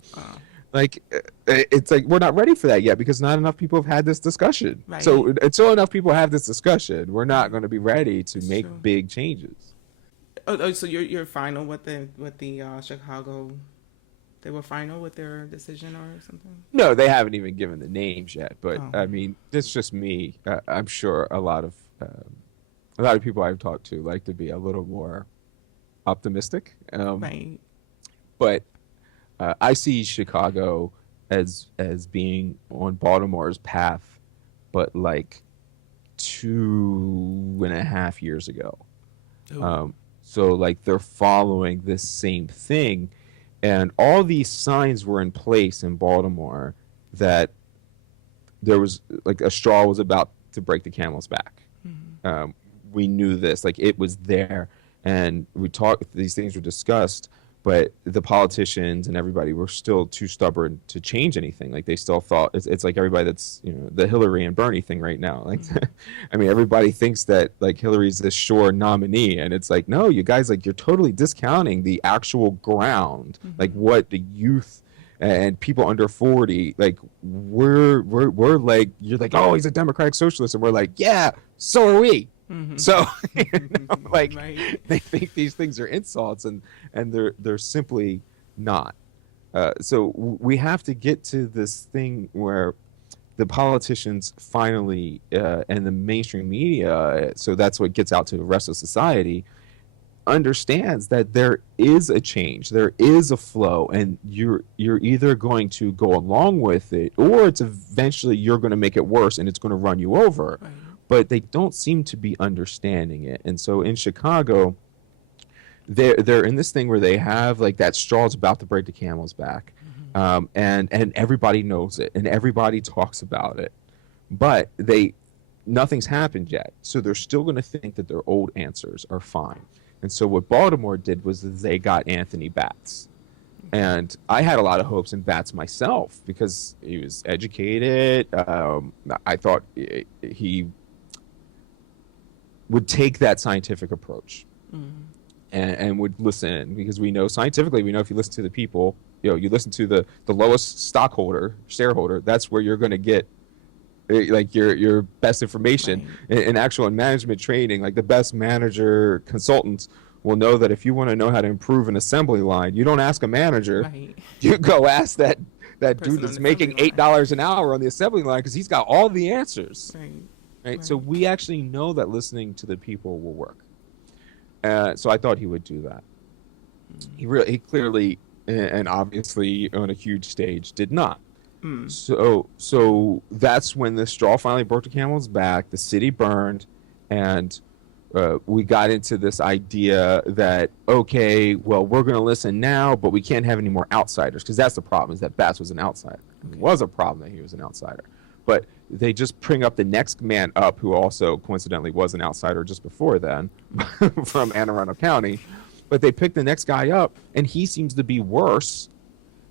like it's like we're not ready for that yet because not enough people have had this discussion. So until enough people have this discussion, we're not going to be ready to make big changes. Oh, so you're final with the Chicago. They were final with their decision or something? No, they haven't even given the names yet. But I mean, it's just me. I'm sure a lot of people I've talked to like to be a little more optimistic. Right. But I see Chicago as being on Baltimore's path, but like 2.5 years ago. So like they're following this same thing. And all these signs were in place in Baltimore that there was like a straw was about to break the camel's back. We knew this, like it was there. And these things were discussed, but the politicians and everybody were still too stubborn to change anything. Like they still thought it's like everybody that's, the Hillary and Bernie thing right now. Like, I mean, everybody thinks that like Hillary's this sure nominee, and it's like, no, you guys, like, you're totally discounting the actual ground, like what the youth and people under 40, like we're like, you're like, oh, he's a democratic socialist, and we're like, yeah, so are we. So like, Right. they think these things are insults, and they're simply not. So we have to get to this thing where the politicians finally, and the mainstream media, so that's what gets out to the rest of society, understands that there is a change, there is a flow, and you're either going to go along with it, or it's eventually you're going to make it worse and it's going to run you over. Right. But they don't seem to be understanding it. And so in Chicago, they're in this thing where they have like that straw's about to break the camel's back, and everybody knows it and everybody talks about it, but nothing's happened yet. So they're still going to think that their old answers are fine. And so what Baltimore did was they got Anthony Batts. And I had a lot of hopes in Batts myself because he was educated. I thought he would take that scientific approach, and would listen, because we know scientifically, if you listen to the people, you listen to the lowest shareholder, that's where you're going to get like your best information. Right. In actual management training, like the best manager consultants will know that if you want to know how to improve an assembly line, you don't ask a manager. Right. You go ask that Person dude on that's the making assembly line. $8 an hour on the assembly line, because he's got all the answers. Right. Right? So we actually know that listening to the people will work. So I thought he would do that. He clearly, and obviously on a huge stage, did not. So that's when the straw finally broke the camel's back. The city burned, and we got into this idea that, okay, well, we're going to listen now, but we can't have any more outsiders, because that's the problem, is that Bass was an outsider. Okay. It was a problem that he was an outsider. But they just bring up the next man up, who also coincidentally was an outsider just before then from Anne Arundel County. But they pick the next guy up, and he seems to be worse.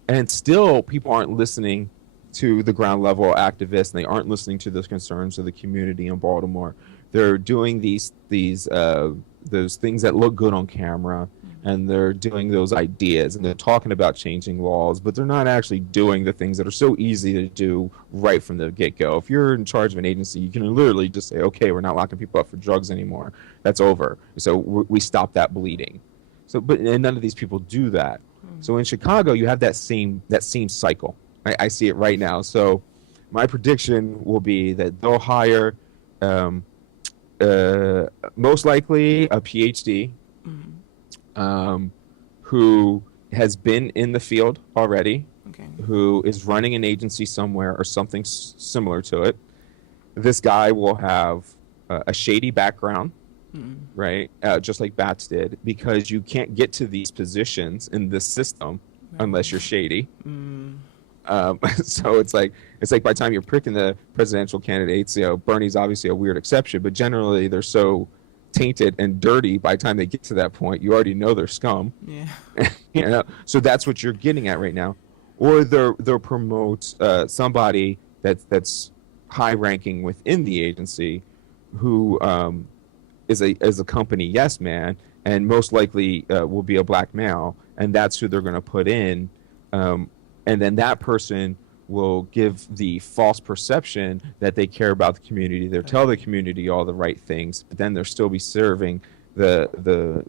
And still, people aren't listening to the ground level activists, and they aren't listening to the concerns of the community in Baltimore. They're doing those things that look good on camera, and they're doing those ideas, and they're talking about changing laws, but they're not actually doing the things that are so easy to do right from the get-go. If you're in charge of an agency, you can literally just say, okay, we're not locking people up for drugs anymore. That's over. So we stop that bleeding. And none of these people do that. So in Chicago, you have that same cycle. I see it right now. So my prediction will be that they'll hire most likely a PhD, who has been in the field already, who is running an agency somewhere or something similar to it. This guy will have a shady background, right? Just like Batts did, because you can't get to these positions in this system unless you're shady. So it's like by the time you're picking the presidential candidates, Bernie's obviously a weird exception, but generally they're so tainted and dirty by the time they get to that point, you already know they're scum. Yeah. So that's what you're getting at right now. Or they'll promote somebody that's high ranking within the agency, who is a company yes man, and most likely will be a black male, and that's who they're going to put in. And then that person will give the false perception that they care about the community. They'll tell the community all the right things, but then they'll still be serving the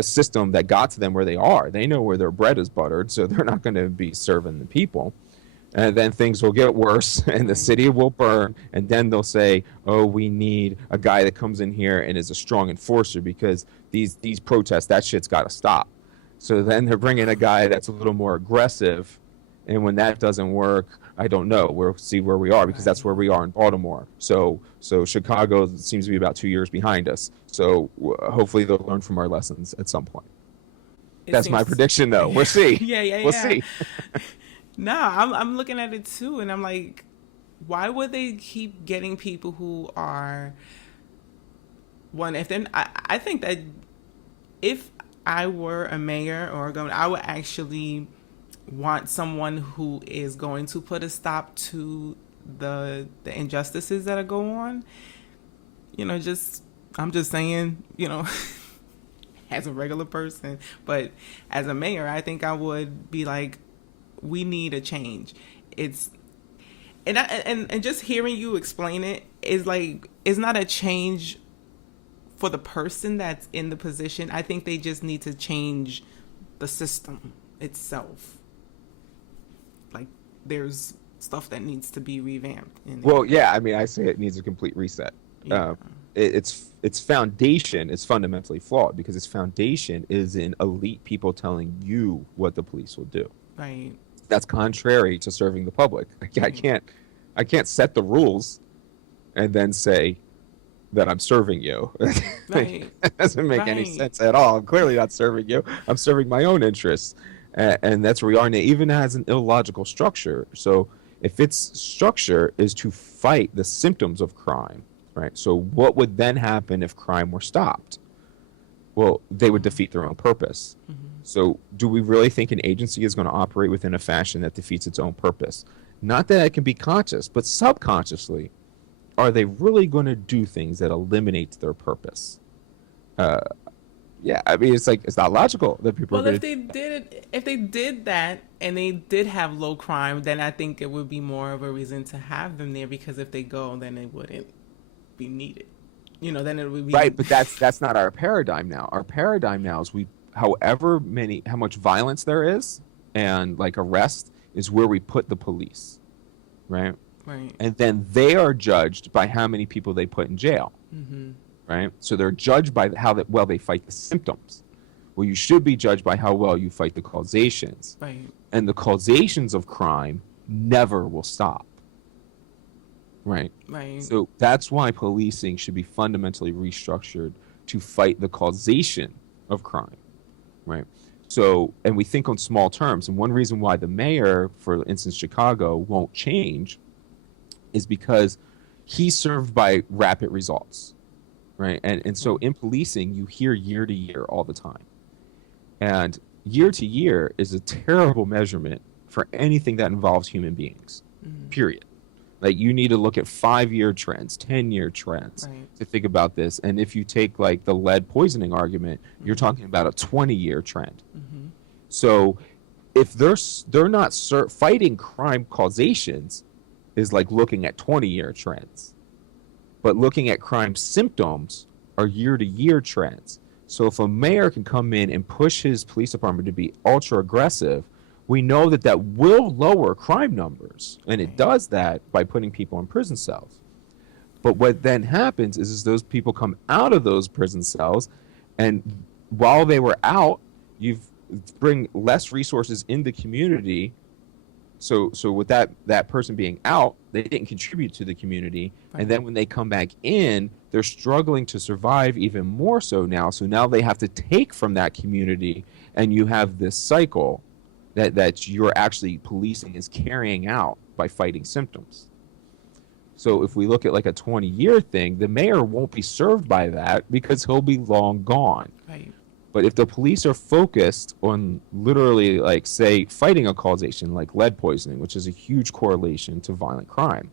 system that got to them where they are. They know where their bread is buttered, so they're not going to be serving the people. And then things will get worse, and the city will burn, and then they'll say, oh, we need a guy that comes in here and is a strong enforcer, because these protests, that shit's got to stop. So then they're bringing a guy that's a little more aggressive. And when that doesn't work, I don't know. We'll see where we are, because that's where we are in Baltimore. So Chicago seems to be about 2 years behind us. So hopefully they'll learn from our lessons at some point. That's my prediction, though. We'll see. Yeah. We'll see. No, I'm looking at it too, and I'm like, why would they keep getting people who are one? If then I think that if I were a mayor or a governor, I would actually want someone who is going to put a stop to the injustices that are going on. Just I'm just saying, as a regular person, but as a mayor, I think I would be like, we need a change. It's and just hearing you explain it is like it's not a change for the person that's in the position. I think they just need to change the system itself. Like there's stuff that needs to be revamped in there. Well, yeah, I mean, I say it needs a complete reset. Yeah. Its foundation is fundamentally flawed because its foundation is in elite people telling you what the police will do. Right. That's contrary to serving the public. I can't set the rules and then say that I'm serving you. Right. That doesn't make any Right. sense at all. I'm clearly not serving you. I'm serving my own interests. And that's where we are. And it even has an illogical structure. So if its structure is to fight the symptoms of crime, right? So what would then happen if crime were stopped? Well, they would defeat their own purpose. So do we really think an agency is going to operate within a fashion that defeats its own purpose? Not that it can be conscious, but subconsciously, are they really going to do things that eliminate their purpose? Yeah, I mean, it's like it's not logical that people are Well, going to. if they did that and they did have low crime, then I think it would be more of a reason to have them there because if they go, then it wouldn't be needed. Then it would be Right, but that's not our paradigm now. Our paradigm now is how much violence there is, and like arrest is where we put the police, right? right. And then they are judged by how many people they put in jail, right? So they're judged by well they fight the symptoms. Well, you should be judged by how well you fight the causations, Right. and the causations of crime never will stop. Right. Right. So that's why policing should be fundamentally restructured to fight the causation of crime. Right. So, and we think on small terms. And one reason why the mayor, for instance, Chicago, won't change is because he's served by rapid results. Right. And so in policing, you hear year to year all the time. And year to year is a terrible measurement for anything that involves human beings, period. Like you need to look at 5-year trends, 10-year trends Right. to think about this. And if you take like the lead poisoning argument, you're talking about a 20-year trend. So if they're not fighting crime causations is like looking at 20-year trends. But looking at crime symptoms are year-to-year trends. So if a mayor can come in and push his police department to be ultra aggressive, we know that that will lower crime numbers, and it does that by putting people in prison cells. But what then happens is those people come out of those prison cells, and while they were out, you bring less resources in the community. So with that person being out, they didn't contribute to the community, and then when they come back in, they're struggling to survive even more so now. So now they have to take from that community, and you have this cycle that you're actually policing is carrying out by fighting symptoms. So if we look at like a 20-year thing, the mayor won't be served by that because he'll be long gone. Right. But if the police are focused on literally, like, say, fighting a causation like lead poisoning, which is a huge correlation to violent crime.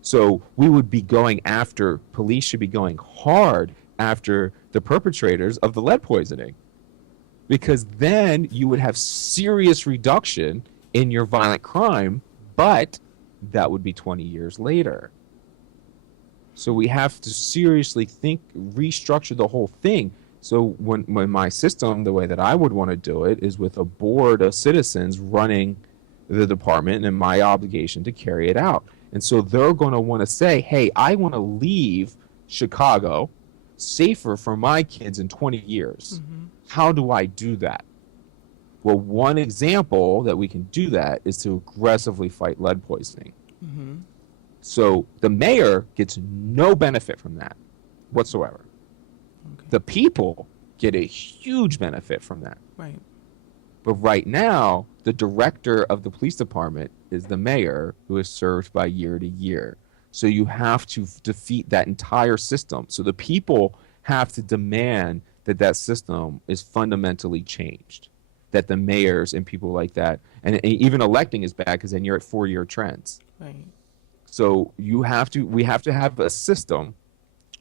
So we would be police should be going hard after the perpetrators of the lead poisoning. Because then you would have serious reduction in your violent crime, but that would be 20 years later. So we have to seriously restructure the whole thing. So when my system, the way that I would want to do it is with a board of citizens running the department and my obligation to carry it out. And so they're going to want to say, hey, I want to leave Chicago safer for my kids in 20 years. How do I do that? Well, one example that we can do that is to aggressively fight lead poisoning. So the mayor gets no benefit from that whatsoever. Okay. The people get a huge benefit from that. Right. But right now, the director of the police department is the mayor, who is served by year to year. So you have to defeat that entire system. So the people have to demand that system is fundamentally changed. That the mayors and people like that, and even electing is bad because then you're at 4-year trends. Right. So we have to have a system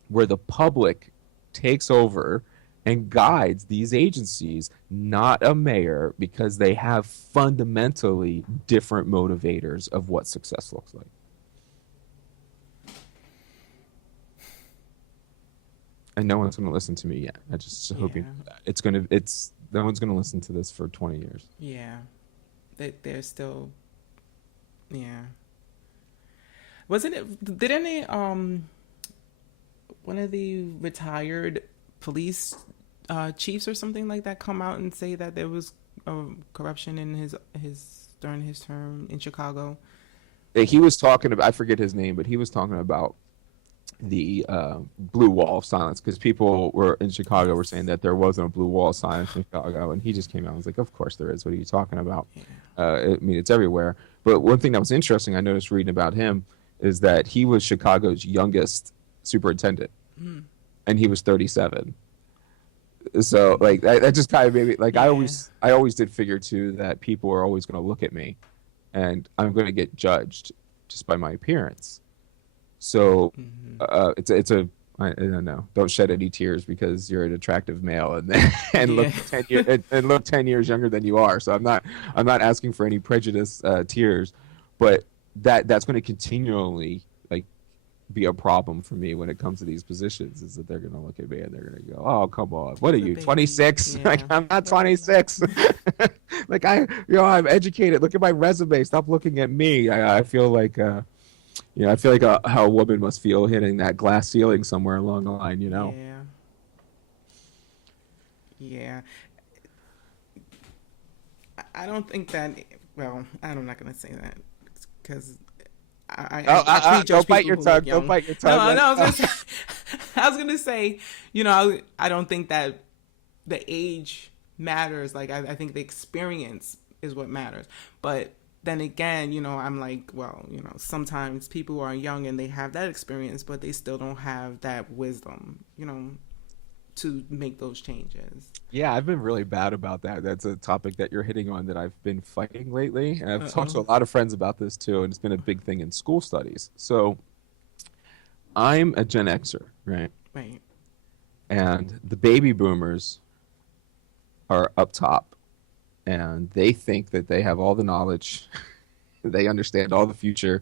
where the public takes over and guides these agencies, not a mayor, because they have fundamentally different motivators of what success looks like. And no one's going to listen to me yet. I just hope you Yeah. know that. No one's going to listen to this for 20 years. Yeah. They're still. Yeah. Wasn't it? Didn't they? One of the retired police chiefs or something like that come out and say that there was corruption in his during his term in Chicago. He was talking about, I forget his name, but he was talking about the blue wall of silence because people were in Chicago were saying that there wasn't a blue wall of silence in Chicago, and he just came out and was like, "Of course there is. What are you talking about?" Yeah. I mean, it's everywhere. But one thing that was interesting, I noticed reading about him, is that he was Chicago's youngest superintendent, and he was 37. So like that just kind of made me like Yeah. I always did figure too that people are always going to look at me, and I'm going to get judged just by my appearance. So it's a I don't know. Don't shed any tears because you're an attractive male and Yeah. look 10 years and look 10 years younger than you are. So I'm not asking for any prejudice tears, but that's going to continually like be a problem for me when it comes to these positions. Is that they're going to look at me and they're going to go, "Oh, come on, what are He's a you, baby." 26?" Yeah. Like I'm not No, he's 26. Like I'm educated. Look at my resume. Stop looking at me. I feel like. I feel like how a woman must feel hitting that glass ceiling somewhere along the line, you know? Yeah. Yeah. I don't think that. Well, I'm not gonna say that because I prejudge Don't bite people your who tongue. look Don't young. bite your tongue. No, I was gonna say, I was gonna say, I don't think that the age matters. Like I think the experience is what matters. But then again, I'm like, well, sometimes people are young and they have that experience, but they still don't have that wisdom, to make those changes. Yeah, I've been really bad about that. That's a topic that you're hitting on that I've been fighting lately. And I've talked to Uh-oh. a lot of friends about this too, and it's been a big thing in school studies. So I'm a Gen Xer, right? Right. And the baby boomers are up top, and they think that they have all the knowledge, they understand all the future,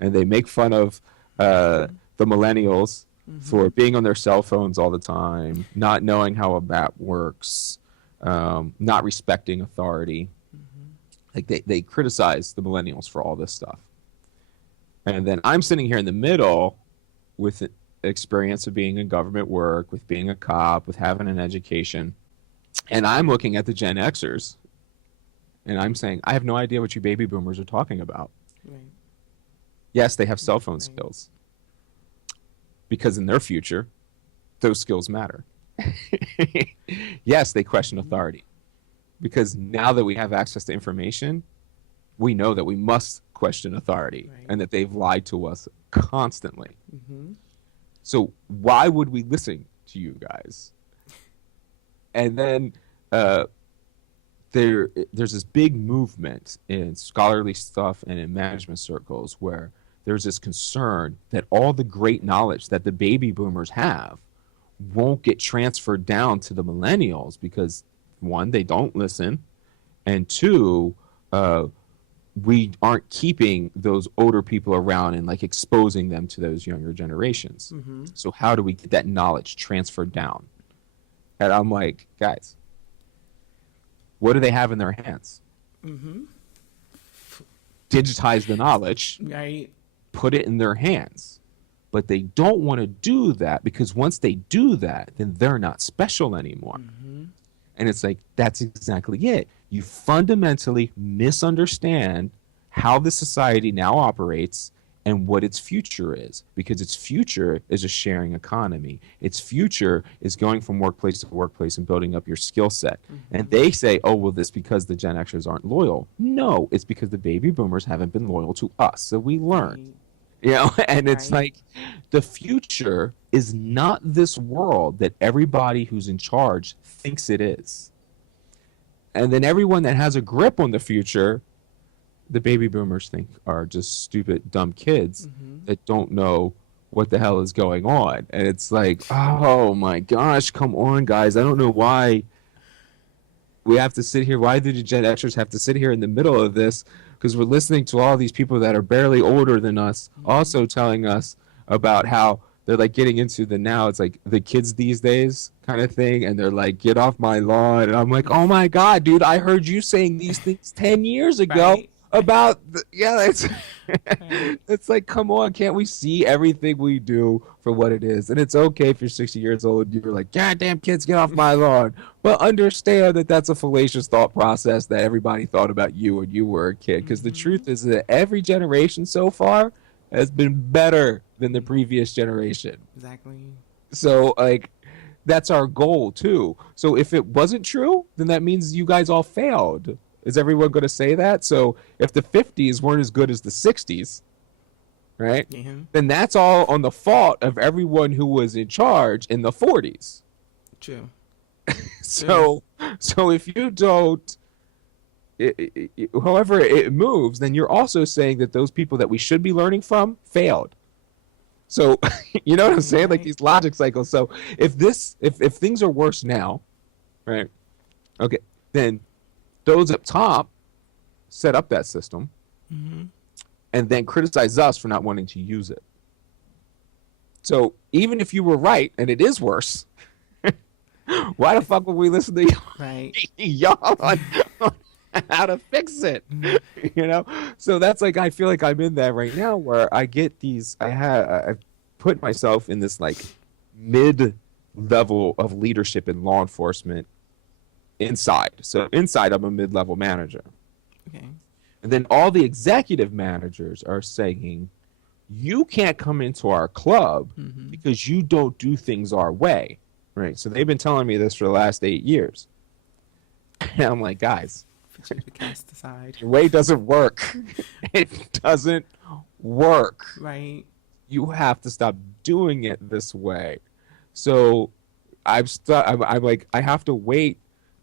and they make fun of the millennials for being on their cell phones all the time, not knowing how a map works, not respecting authority. Like they criticize the millennials for all this stuff. And then I'm sitting here in the middle with the experience of being in government work, with being a cop, with having an education. And I'm looking at the Gen Xers and I'm saying, I have no idea what you baby boomers are talking about. Right. Yes, they have cell phone Right. skills because in their future, those skills matter. Yes, they question authority because now that we have access to information, we know that we must question authority Right. and that they've lied to us constantly. Mm-hmm. So why would we listen to you guys? And then there's this big movement in scholarly stuff and in management circles where there's this concern that all the great knowledge that the baby boomers have won't get transferred down to the millennials because one, they don't listen, and two, we aren't keeping those older people around and like exposing them to those younger generations. Mm-hmm. So how do we get that knowledge transferred down? And I'm like, guys, what do they have in their hands? Mm-hmm. Digitize the knowledge, Right. put it in their hands. But they don't want to do that because once they do that, then they're not special anymore. Mm-hmm. And it's like, that's exactly it. You fundamentally misunderstand how the society now operates and what its future is, because its future is a sharing economy. Its future is going from workplace to workplace and building up your skill set. And they say, oh, well, this because the Gen Xers aren't loyal. No, it's because the baby boomers haven't been loyal to us. So we learned. Right. And it's Right. like the future is not this world that everybody who's in charge thinks it is. And then everyone that has a grip on the future, the baby boomers think are just stupid, dumb kids Mm-hmm. that don't know what the hell is going on. And it's like, oh my gosh, come on, guys. I don't know why we have to sit here. Why do the Gen Xers have to sit here in the middle of this? Because we're listening to all these people that are barely older than us Mm-hmm. also telling us about how they're like getting into the now. It's like the kids these days kind of thing. And they're like, get off my lawn. And I'm like, oh my God, dude, I heard you saying these things 10 years ago Right. about, yeah, it's, Right. it's like, come on, can't we see everything we do for what it is? And it's okay if you're 60 years old and you're like, God damn kids, get off my lawn. But understand that that's a fallacious thought process that everybody thought about you when you were a kid. Because the Mm-hmm. truth is that every generation so far has been better than the previous generation. Exactly. So, like, that's our goal too. So, if it wasn't true, then that means you guys all failed. Is everyone going to say that? So, if the 50s weren't as good as the 60s, right, Yeah. then that's all on the fault of everyone who was in charge in the 40s. True. True. So, so if you don't, however it moves, then you're also saying that those people that we should be learning from failed. So, you know what I'm Right. saying? Like Right. these logic cycles. So, if things are worse now, right? Okay, then those up top set up that system Mm-hmm. and then criticize us for not wanting to use it. So, even if you were right and it is worse, why the fuck would we listen to Right. y'all on how to fix it? Mm-hmm. You know? So that's like I feel like I'm in that right now where I get these I've put myself in this like mid level of leadership in law enforcement inside. So inside I'm a mid-level manager. Okay. And then all the executive managers are saying you can't come into our club Mm-hmm. because you don't do things our way. Right. So they've been telling me this for the last 8 years. And I'm like, guys, For you to cast aside. your way doesn't work. It doesn't work. Right. You have to stop doing it this way. So I'm stuck. I'm like, I have to wait.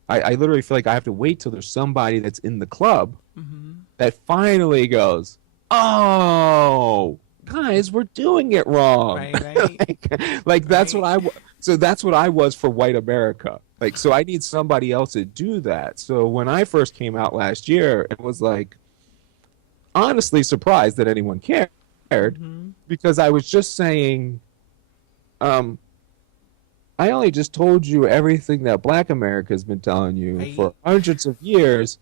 I literally feel like I have to wait till there's somebody that's in the club Mm-hmm. that finally goes, oh, guys, we're doing it wrong. Right. Right. Like that's what Right. so that's what I was for white America. Like, so I need somebody else to do that. So when I first came out last year, it was like, honestly surprised that anyone cared Mm-hmm. because I was just saying, um, I only just told you everything that Black America has been telling you Right. for hundreds of years.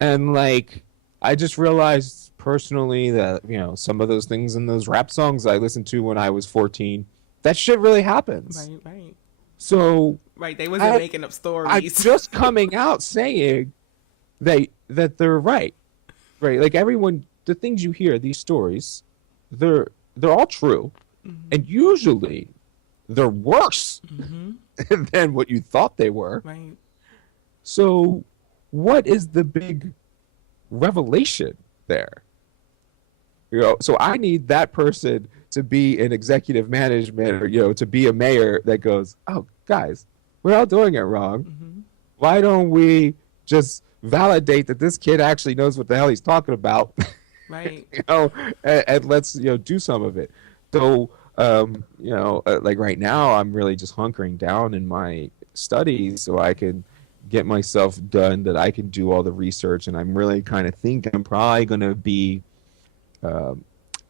And like, I just realized personally that, some of those things in those rap songs I listened to when I was 14, that shit really happens. Right. Right. So Right. They wasn't I, making up I'm stories. just coming out saying that they're right. Right. Like everyone, the things you hear, these stories, they're all true. Mm-hmm. And usually they're worse Mm-hmm. than what you thought they were. Right. So what is the big revelation there? So I need that person to be in executive management or, to be a mayor that goes, oh, guys, we're all doing it wrong. Mm-hmm. Why don't we just validate that this kid actually knows what the hell he's talking about, Right. and let's, do some of it. So, like right now, I'm really just hunkering down in my studies so I can get myself done, that I can do all the research. And I'm really kind of think I'm probably going to be,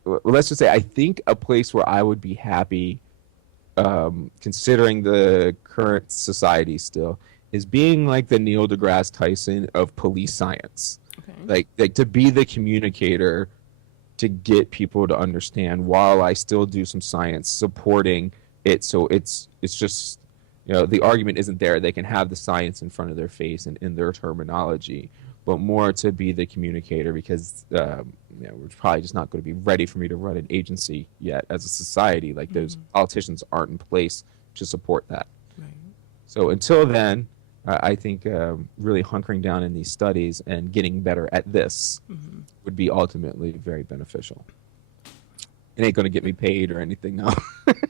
let's just say, I think a place where I would be happy, considering the current society still, is being like the Neil deGrasse Tyson of police science. Okay. Like to be the communicator to get people to understand while I still do some science supporting it. So it's just, the argument isn't there. They can have the science in front of their face and in their terminology, but more to be the communicator because, we're probably just not going to be ready for me to run an agency yet as a society. Like those Mm-hmm. politicians aren't in place to support that. Right. So until then, I think really hunkering down in these studies and getting better at this Mm-hmm. would be ultimately very beneficial. It ain't gonna get me paid or anything. No.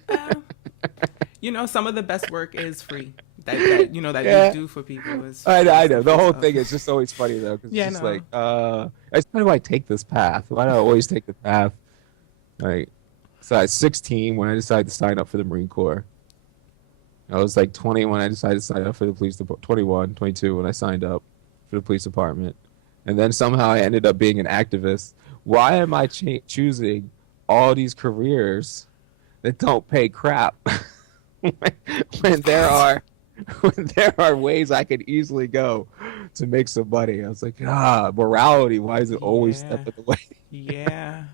Uh, some of the best work is free. That you Yeah, do for people is I is the know. The free whole stuff. thing is just always funny though, because it's Yeah, just like, no. why do I take this path? Why do I always take the path? Like, so I was 16 when I decided to sign up for the Marine Corps. I was like 20 when I decided to sign up for the police department. 21, 22 when I signed up for the police department, and then somehow I ended up being an activist. Why am I choosing all these careers that don't pay crap when, when there are when there are ways I could easily go to make some money? I was like, morality. Why is it always step Yeah. in the way? Yeah.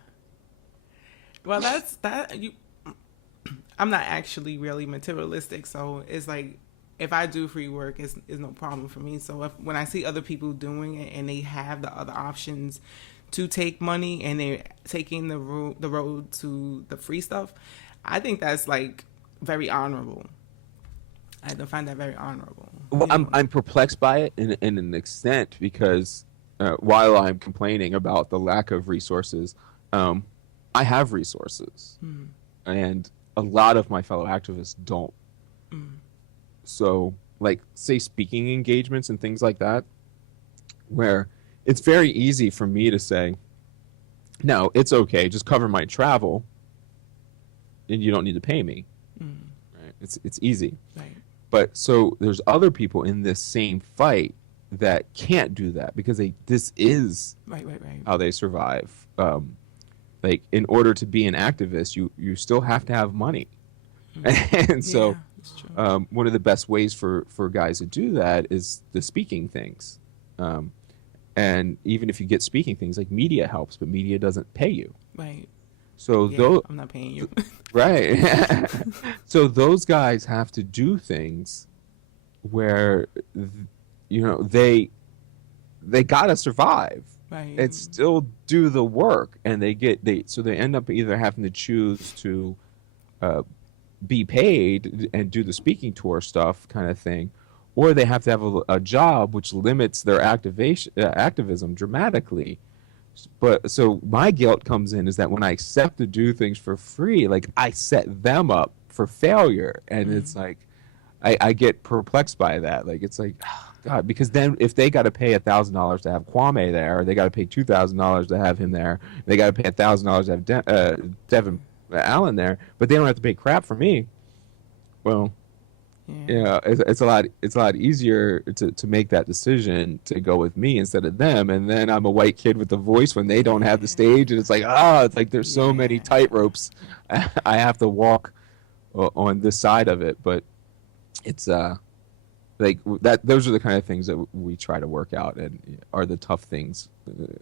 Well, that's that. I'm not actually really materialistic, so it's like if I do free work, it's no problem for me. So when I see other people doing it and they have the other options to take money and they're taking the road to the free stuff, I think that's like very honorable. I find that very honorable. Well, I'm perplexed by it in an extent because while I'm complaining about the lack of resources, um, I have resources, and a lot of my fellow activists don't. So, like, say speaking engagements and things like that, where it's very easy for me to say, "No, it's okay. Just cover my travel, and you don't need to pay me." Right? It's easy. Right. But so there's other people in this same fight that can't do that because this is Right. Right. Right. how they survive. Like in order to be an activist, you still have to have money, and Yeah, so it's true. one of the best ways for guys to do that is the speaking things. Um, and even if you get speaking things, like media helps, but media doesn't pay you. Right. So Yeah, those I'm not paying you. right, so those guys have to do things where they gotta survive Right. and still do the work, and they end up either having to choose to uh, be paid and do the speaking tour stuff kind of thing, or they have to have a job which limits their activism dramatically. But so my guilt comes in is that when I accept to do things for free, like I set them up for failure, and it's like I get perplexed by that. Like it's like, God, because then if they got to pay $1,000 to have Kwame there, or they got to pay $2,000 to have him there, they got to pay $1,000 to have Devin Allen there, but they don't have to pay crap for me. Well, Yeah. it's a lot easier to make that decision to go with me instead of them. And then I'm a white kid with a voice when they don't have the Yeah. stage, and it's like there's so many Yeah. tight ropes I have to walk on this side of it. But it's like that. Those are the kind of things that we try to work out, and are the tough things.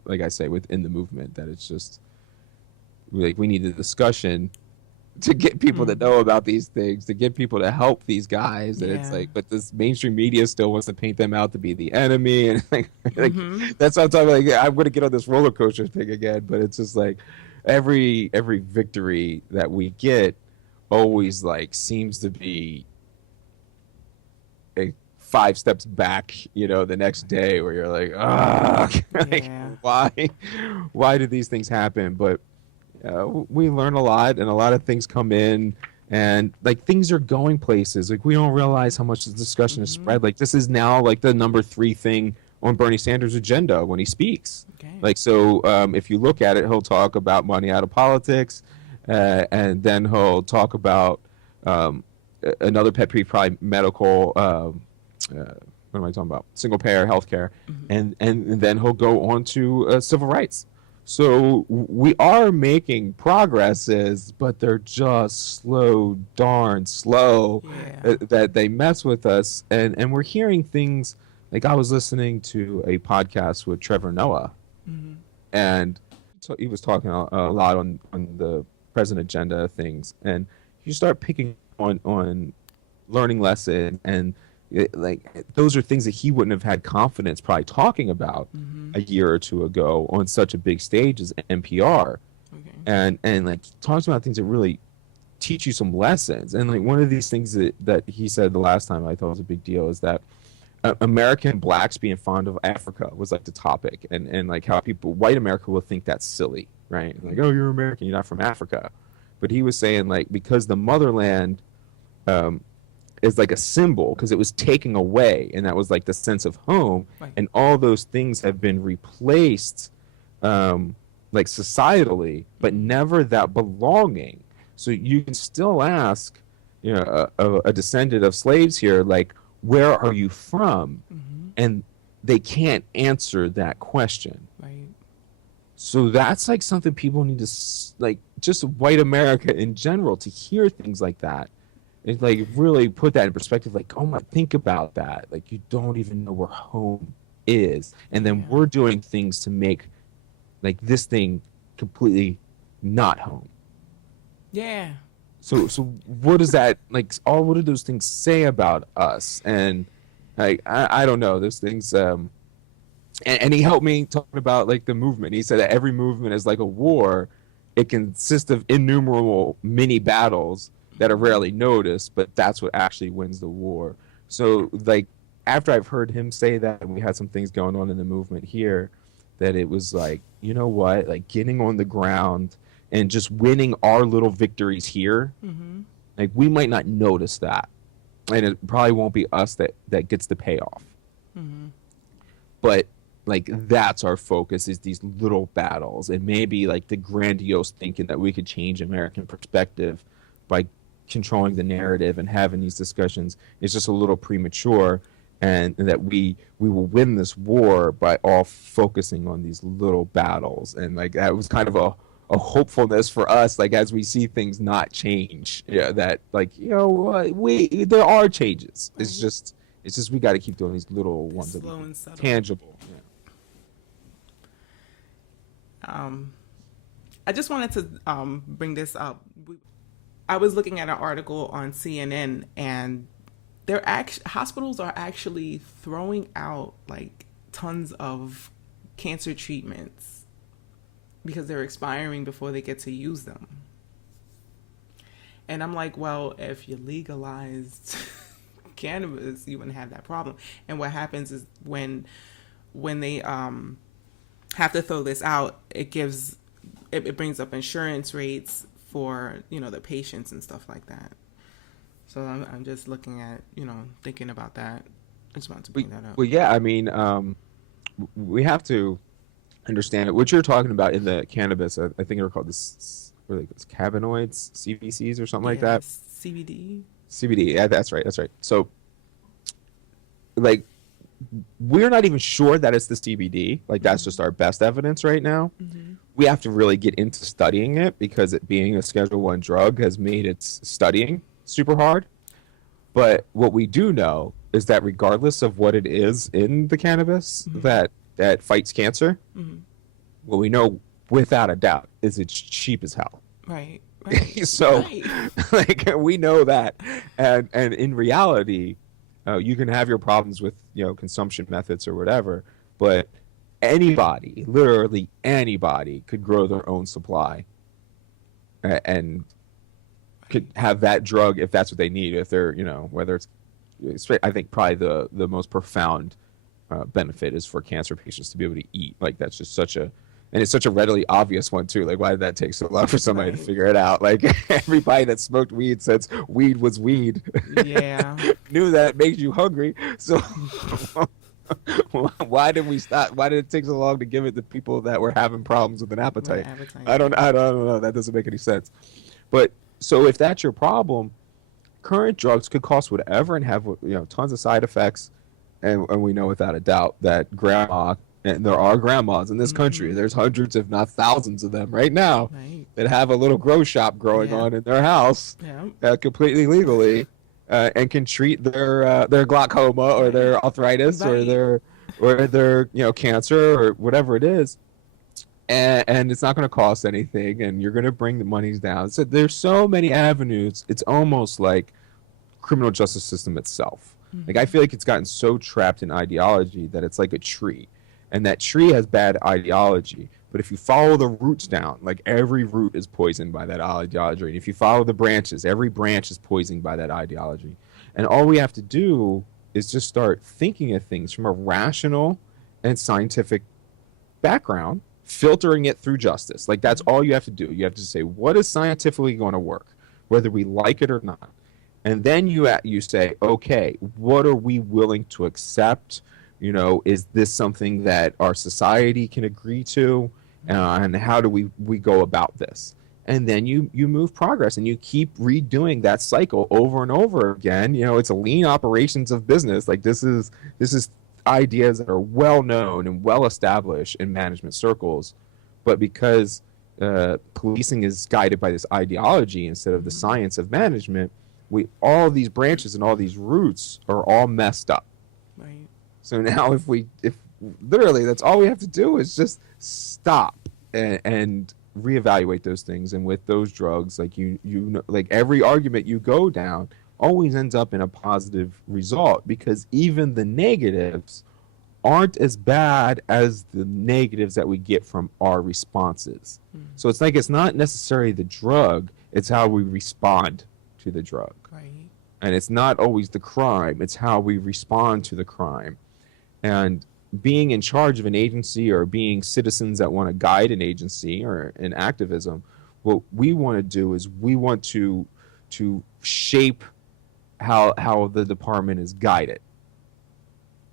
Like I say, within the movement, that it's just like we need a discussion to get people to know about these things, to get people to help these guys, and it's Yeah. like, but this mainstream media still wants to paint them out to be the enemy, and like that's what I'm talking about. Like, I'm going to get on this roller coaster thing again, but it's just like every victory that we get always like seems to be a 5 steps back, the next day where you're like, like Yeah. why do these things happen? But we learn a lot, and a lot of things come in, and like things are going places. Like we don't realize how much the discussion is spread. Like this is now like the number 3 thing on Bernie Sanders' agenda when he speaks. Okay. Like so, if you look at it, he'll talk about money out of politics, and then he'll talk about another pet peeve, probably medical. What am I talking about? Single payer healthcare, and then he'll go on to civil rights. So we are making progresses, but they're just darn slow, Yeah. that they mess with us. And we're hearing things like I was listening to a podcast with Trevor Noah, and so he was talking a lot on the present agenda things. And you start picking on learning lesson, and like those are things that he wouldn't have had confidence probably talking about a year or two ago on such a big stage as NPR, Okay. and like talks about things that really teach you some lessons. And like one of these things that he said the last time I thought was a big deal is that American blacks being fond of Africa was like the topic, and like how people white America will think that's silly, right? Like, oh, you're American, you're not from Africa. But he was saying like because the motherland um, is like a symbol because it was taken away, and that was like the sense of home, Right. and all those things have been replaced, like societally, but never that belonging. So you can still ask, you know, a descendant of slaves here, like, where are you from? Mm-hmm. And they can't answer that question. Right. So that's like something people need to like, just white America in general, to hear things like that. It like really put that in perspective. Like, oh my, think about that. Like, you don't even know where home is, and then Yeah. we're doing things to make like this thing completely not home. Yeah. So what does that like? All what do those things say about us? And like, I don't know those things. And he helped me talking about like the movement. He said that every movement is like a war. It consists of innumerable mini battles that are rarely noticed, but that's what actually wins the war. So like after I've heard him say that, and we had some things going on in the movement here, that it was like, you know what, like getting on the ground and just winning our little victories here. Mm-hmm. Like we might not notice that, and it probably won't be us that gets the payoff. Mm-hmm. But like that's our focus, is these little battles, and maybe like the grandiose thinking that we could change American perspective by controlling the narrative and having these discussions is just a little premature, and that we will win this war by all focusing on these little battles. And like that was kind of a hopefulness for us, like as we see things not change, yeah, that like, you know, we there are changes. Right. It's just we got to keep doing these little ones that Slow are and subtle. tangible. Yeah. I just wanted to bring this up. I was looking at an article on CNN, and hospitals are actually throwing out like tons of cancer treatments because they're expiring before they get to use them. And I'm like, well, if you legalized cannabis, you wouldn't have that problem. And what happens is when they have to throw this out, it brings up insurance rates for, you know, the patients and stuff like that. So I'm just looking at, you know, thinking about that. I just wanted to bring that up. Well, yeah, I mean, we have to understand it. What you're talking about in the cannabis, I think they're called what are they, cannabinoids, CBCs or something like that. CBD. CBD, yeah, that's right, that's right. So, like, we're not even sure that it's the CBD. Like, that's just our best evidence right now. Mm-hmm. We have to really get into studying it, because it being a Schedule 1 drug has made its studying super hard. But what we do know is that regardless of what it is in the cannabis that fights cancer, what we know without a doubt is it's cheap as hell. Right. Right. So, right. like, we know that, and in reality, you can have your problems with, you know, consumption methods or whatever, but anybody, literally anybody, could grow their own supply, and could have that drug if that's what they need. If they're, you know, whether it's I think probably the most profound benefit is for cancer patients to be able to eat. Like, that's just and it's such a readily obvious one too. Like, why did that take so long for somebody to figure it out? Like, everybody that smoked weed since weed was weed. Yeah. Knew that it makes you hungry. So why did we stop? Why did it take so long to give it to people that were having problems with an appetite? I don't know. That doesn't make any sense. But so if that's your problem, current drugs could cost whatever and have, you know, tons of side effects. And we know without a doubt that grandma, and there are grandmas in this country, there's hundreds if not thousands of them right now, that have a little grow shop growing on in their house, completely legally, and can treat their glaucoma or their arthritis or their you know, cancer or whatever it is. And it's not going to cost anything, and you're going to bring the monies down. So there's so many avenues. It's almost like criminal justice system itself. Like, I feel like it's gotten so trapped in ideology that it's like a tree, and that tree has bad ideology. But if you follow the roots down, like, every root is poisoned by that ideology. And if you follow the branches, every branch is poisoned by that ideology. And all we have to do is just start thinking of things from a rational and scientific background, filtering it through justice. Like that's all you have to do. You have to say what is scientifically going to work, whether we like it or not. And then you say, okay, what are we willing to accept? You know, is this something that our society can agree to? And how do we go about this? And then you move progress and you keep redoing that cycle over and over again. You know, it's a lean operations of business. Like this is ideas that are well known and well established in management circles, but because policing is guided by this ideology instead of the science of management, we all these branches and all these roots are all messed up. Right. So now if literally that's all we have to do is just stop and reevaluate those things. And with those drugs, like you know, like every argument you go down always ends up in a positive result, because even the negatives aren't as bad as the negatives that we get from our responses. So it's like it's not necessarily the drug, it's how we respond to the drug. Right. And it's not always the crime, it's how we respond to the crime. And being in charge of an agency or being citizens that want to guide an agency or an activism, what we want to do is we want to shape how the department is guided.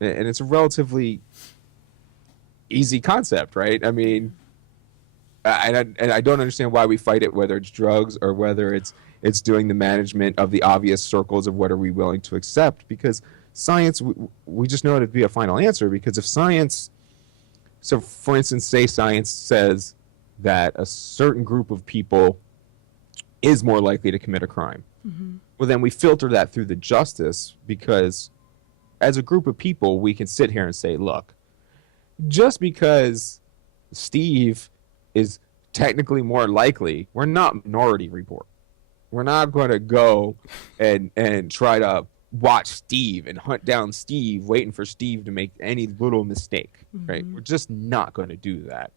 And it's a relatively easy concept, right? I mean, and I don't understand why we fight it, whether it's drugs or whether it's doing the management of the obvious circles of what are we willing to accept, because science, we just know it to be a final answer. Because if science, so for instance, say science says that a certain group of people is more likely to commit a crime, well, then we filter that through the justice, because as a group of people, we can sit here and say, look, just because Steve is technically more likely, we're not Minority Report. We're not going to go and try to watch Steve and hunt down Steve, waiting for Steve to make any little mistake, right? We're just not going to do that.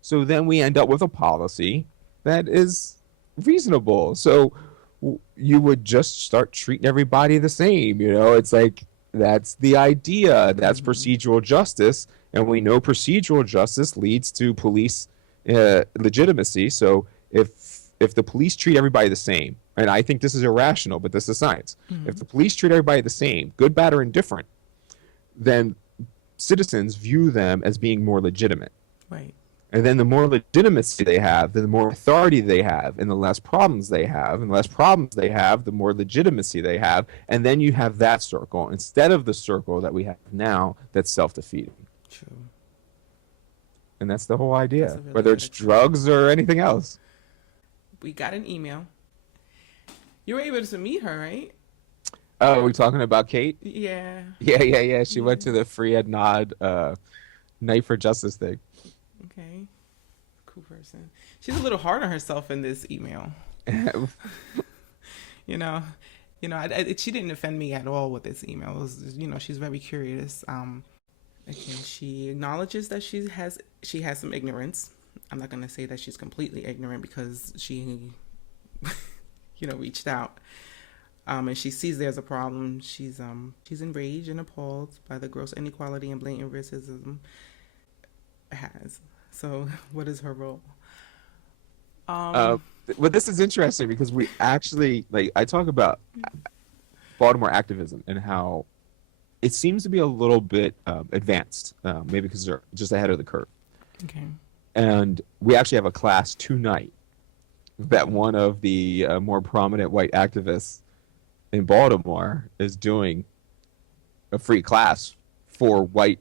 So then we end up with a policy that is reasonable. So you would just start treating everybody the same. You know, it's like, that's the idea. That's procedural justice. And we know procedural justice leads to police legitimacy. So if the police treat everybody the same, and I think this is irrational, but this is science. If the police treat everybody the same, good, bad, or indifferent, then citizens view them as being more legitimate. Right. And then the more legitimacy they have, then the more authority they have, and the less problems they have. And the less problems they have, the more legitimacy they have. And then you have that circle instead of the circle that we have now that's self-defeating. True. And that's the whole idea, That's a really whether it's good drugs or anything else. We got an email. You were able to meet her, right? Oh, are we talking about Kate? Yeah. Yeah. She went to the Free Ed Nod Night for Justice thing. Okay. Cool person. She's a little hard on herself in this email. you know, she didn't offend me at all with this email. It was, she's very curious. Again, she acknowledges that she has some ignorance. I'm not going to say that she's completely ignorant, because she, reached out. And she sees there's a problem. She's enraged and appalled by the gross inequality and blatant racism has. So what is her role? Well, this is interesting because we actually, I talk about Baltimore activism and how it seems to be a little bit advanced, maybe because they're just ahead of the curve. Okay. And we actually have a class tonight that one of the more prominent white activists in Baltimore is doing a free class for white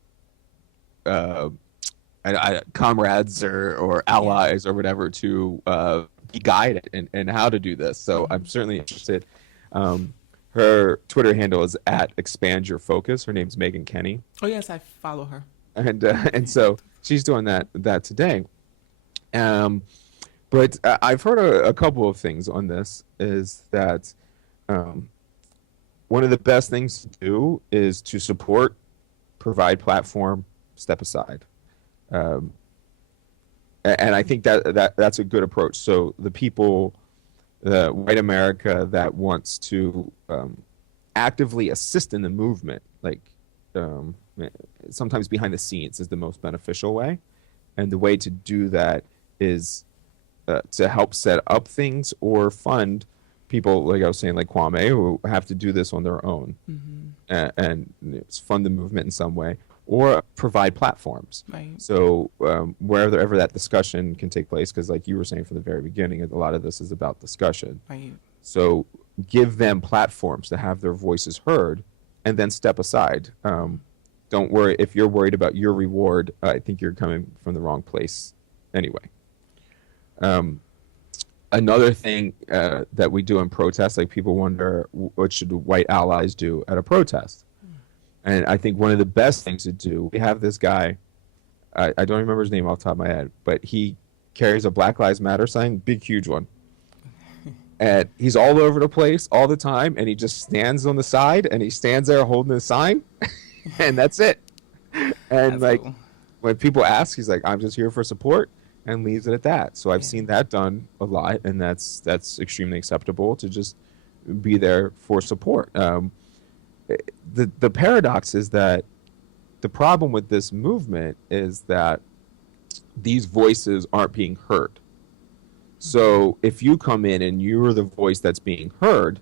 comrades or allies or whatever to be guided and how to do this. So I'm certainly interested. Her Twitter handle is @expandyourfocus. Her name's Megan Kenny. Oh yes, I follow her. And so she's doing that today. But I've heard a couple of things on this. Is that one of the best things to do is to support, provide platform, step aside. And I think that's a good approach. So the people, white America that wants to actively assist in the movement, like um, sometimes behind the scenes is the most beneficial way. And the way to do that is to help set up things or fund people, like I was saying, like Kwame, who have to do this on their own and fund the movement in some way, or provide platforms. Right. So wherever that discussion can take place, because like you were saying from the very beginning, a lot of this is about discussion. Right. So give them platforms to have their voices heard, and then step aside. Don't worry if you're worried about your reward. I think you're coming from the wrong place. Anyway, another thing that we do in protests, like people wonder what should white allies do at a protest, and I think one of the best things to do. We have this guy. I don't remember his name off the top of my head, but he carries a Black Lives Matter sign, big, huge one. And he's all over the place all the time, and he just stands on the side, and he stands there holding the sign, and that's it. And That's like cool. when people ask, he's like, "I'm just here for support," and leaves it at that. So I've Yeah. seen that done a lot, and that's extremely acceptable to just be there for support. The paradox is that the problem with this movement is that these voices aren't being heard. So if you come in and you're the voice that's being heard,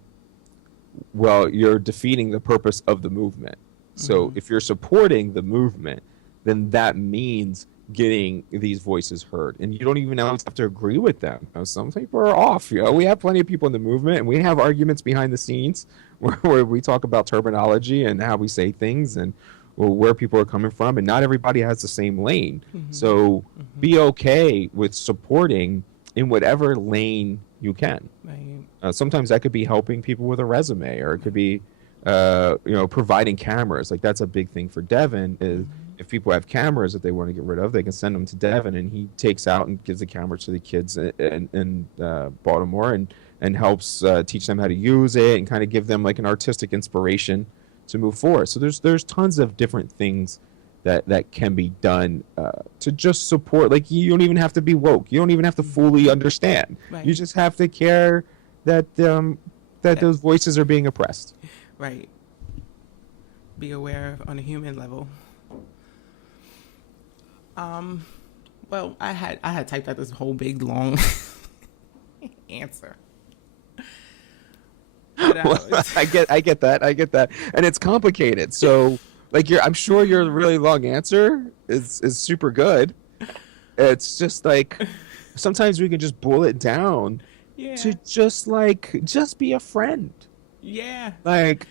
well, you're defeating the purpose of the movement. So if you're supporting the movement, then that means getting these voices heard. And you don't even always have to agree with them. Some people are off. We have plenty of people in the movement, and we have arguments behind the scenes where we talk about terminology and how we say things and where people are coming from. And not everybody has the same lane. So be okay with supporting in whatever lane you can. Right. Sometimes that could be helping people with a resume, or it could be, providing cameras. Like that's a big thing for Devin is if people have cameras that they want to get rid of, they can send them to Devin, and he takes out and gives the cameras to the kids in Baltimore and helps teach them how to use it and kind of give them like an artistic inspiration to move forward. So there's tons of different things that can be done to just support. Like you don't even have to be woke. You don't even have to fully understand. Right. You just have to care that those voices are being oppressed. Right. Be aware on a human level. Well, I had typed out this whole big long answer. But, I get that, and it's complicated. So, like, I'm sure your really long answer is super good. It's just like sometimes we can just boil it down yeah. to just be a friend. Yeah. Like,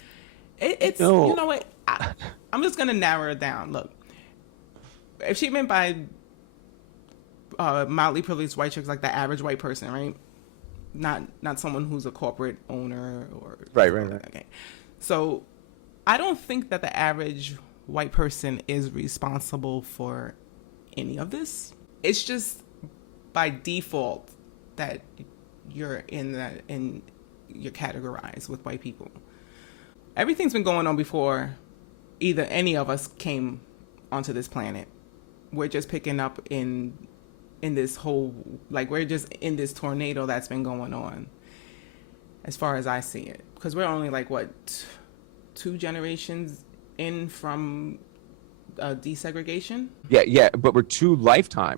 It's No. you know what? I'm just gonna narrow it down. Look, if she meant by mildly privileged white chicks, like the average white person, right? Not someone who's a corporate owner or Right. Okay, so I don't think that the average white person is responsible for any of this. It's just by default that you're you're categorized with white people. Everything's been going on before either any of us came onto this planet. We're just picking up in this whole, like, we're just in this tornado that's been going on as far as I see it, because we're only like what 2 generations in from desegregation. Yeah, but we're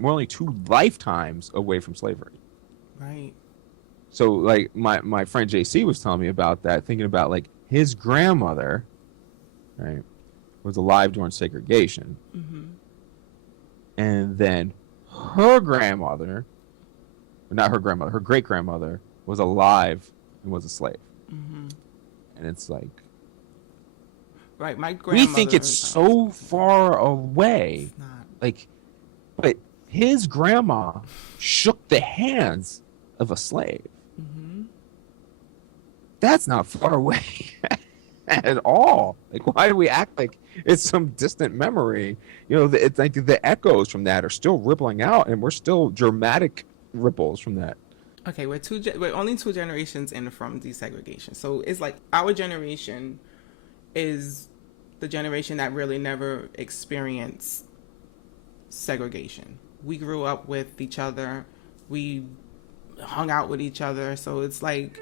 only 2 lifetimes away from slavery. Right. So like my friend JC was telling me about that, thinking about like his grandmother, right, was alive during segregation, and then her grandmother, or not her grandmother, her great grandmother was alive and was a slave, and it's like Right. My we grandmother. think it's so far away, It's not. like, but his grandma shook the hands of a slave. That's not far away at all. Like, why do we act like it's some distant memory? It's like the echoes from that are still rippling out, and we're still dramatic ripples from that. Okay, we're only 2 generations in from desegregation. So it's like our generation is the generation that really never experienced segregation. We grew up with each other. We hung out with each other. So it's like,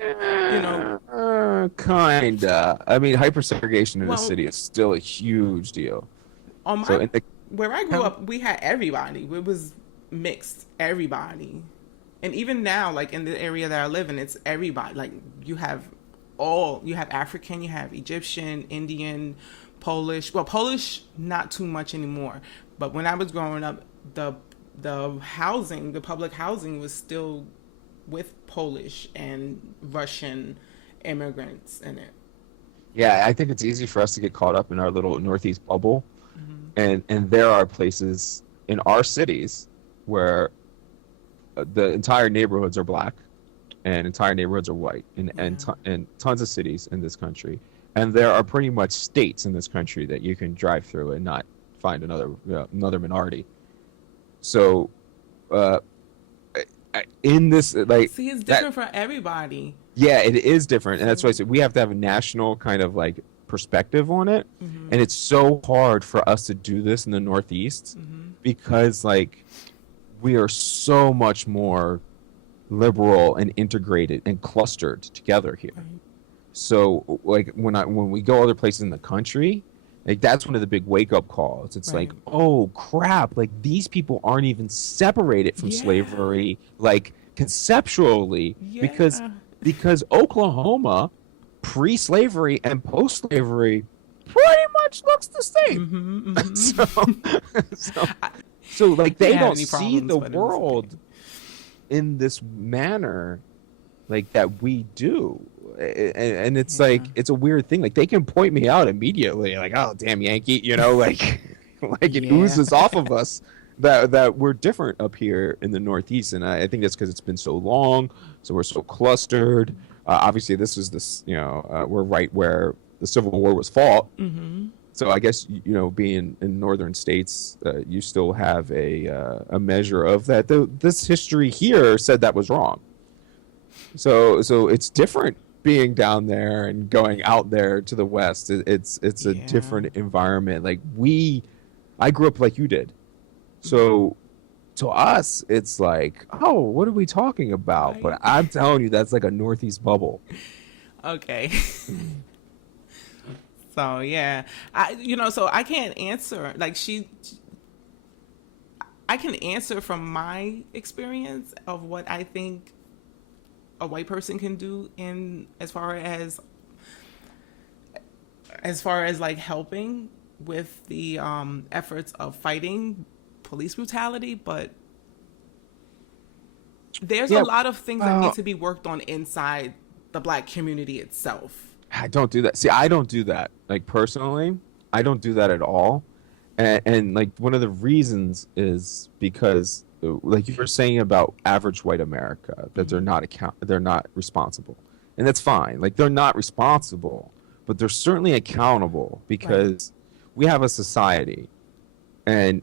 Kinda. I mean, hypersegregation in the Well, city is still a huge deal. on So my in the where I grew count, up, we had everybody. It was mixed, everybody, and even now, like in the area that I live in, it's everybody. Like you have African, you have Egyptian, Indian, Polish. Well, Polish not too much anymore, but when I was growing up, the public housing was still with Polish and Russian immigrants in it. yeah, I think it's easy for us to get caught up in our little Northeast bubble, and there are places in our cities where the entire neighborhoods are black and entire neighborhoods are white Yeah. and tons of cities in this country, and there are pretty much states in this country that you can drive through and not find another minority. So uh, in this like See, it's that different for everybody. yeah, it is different, and that's why I So, said we have to have a national kind of like perspective on it, and it's so hard for us to do this in the Northeast because like we are so much more liberal and integrated and clustered together here. right. So like when we go other places in the country, like that's one of the big wake up calls. It's like, Right. oh crap, like these people aren't even separated from Yeah. slavery, like conceptually, because Yeah. because Oklahoma pre-slavery and post-slavery pretty much looks the same. So, so, so like they Didn't have don't any see problems, the but it was okay. world in this manner like that we do. And it's Yeah. like it's a weird thing. Like they can point me out immediately, like, oh damn Yankee, like like it Yeah. oozes off of us that we're different up here in the Northeast. And I think that's because it's been so long, so we're so clustered. Obviously, this is this, we're right where the Civil War was fought. So I guess being in northern states, you still have a measure of that. This history here said that was wrong. So it's different being down there and going out there to the west. It's a Yeah. different environment. Like I grew up like you did. So to us, it's like, oh, what are we talking about? Right. But I'm telling you, that's like a Northeast bubble. Okay. So yeah, so I can't answer like I can answer from my experience of what I think a white person can do in as far as like helping with the efforts of fighting police brutality, but there's a Yeah, lot of things that need well, to be worked on inside the black community itself. I don't do that. See, I don't do that. Like personally, I don't do that at all. And like one of the reasons is because like you were saying about average white America, that they're not responsible. And that's fine. Like they're not responsible, but they're certainly accountable Right. because we have a society and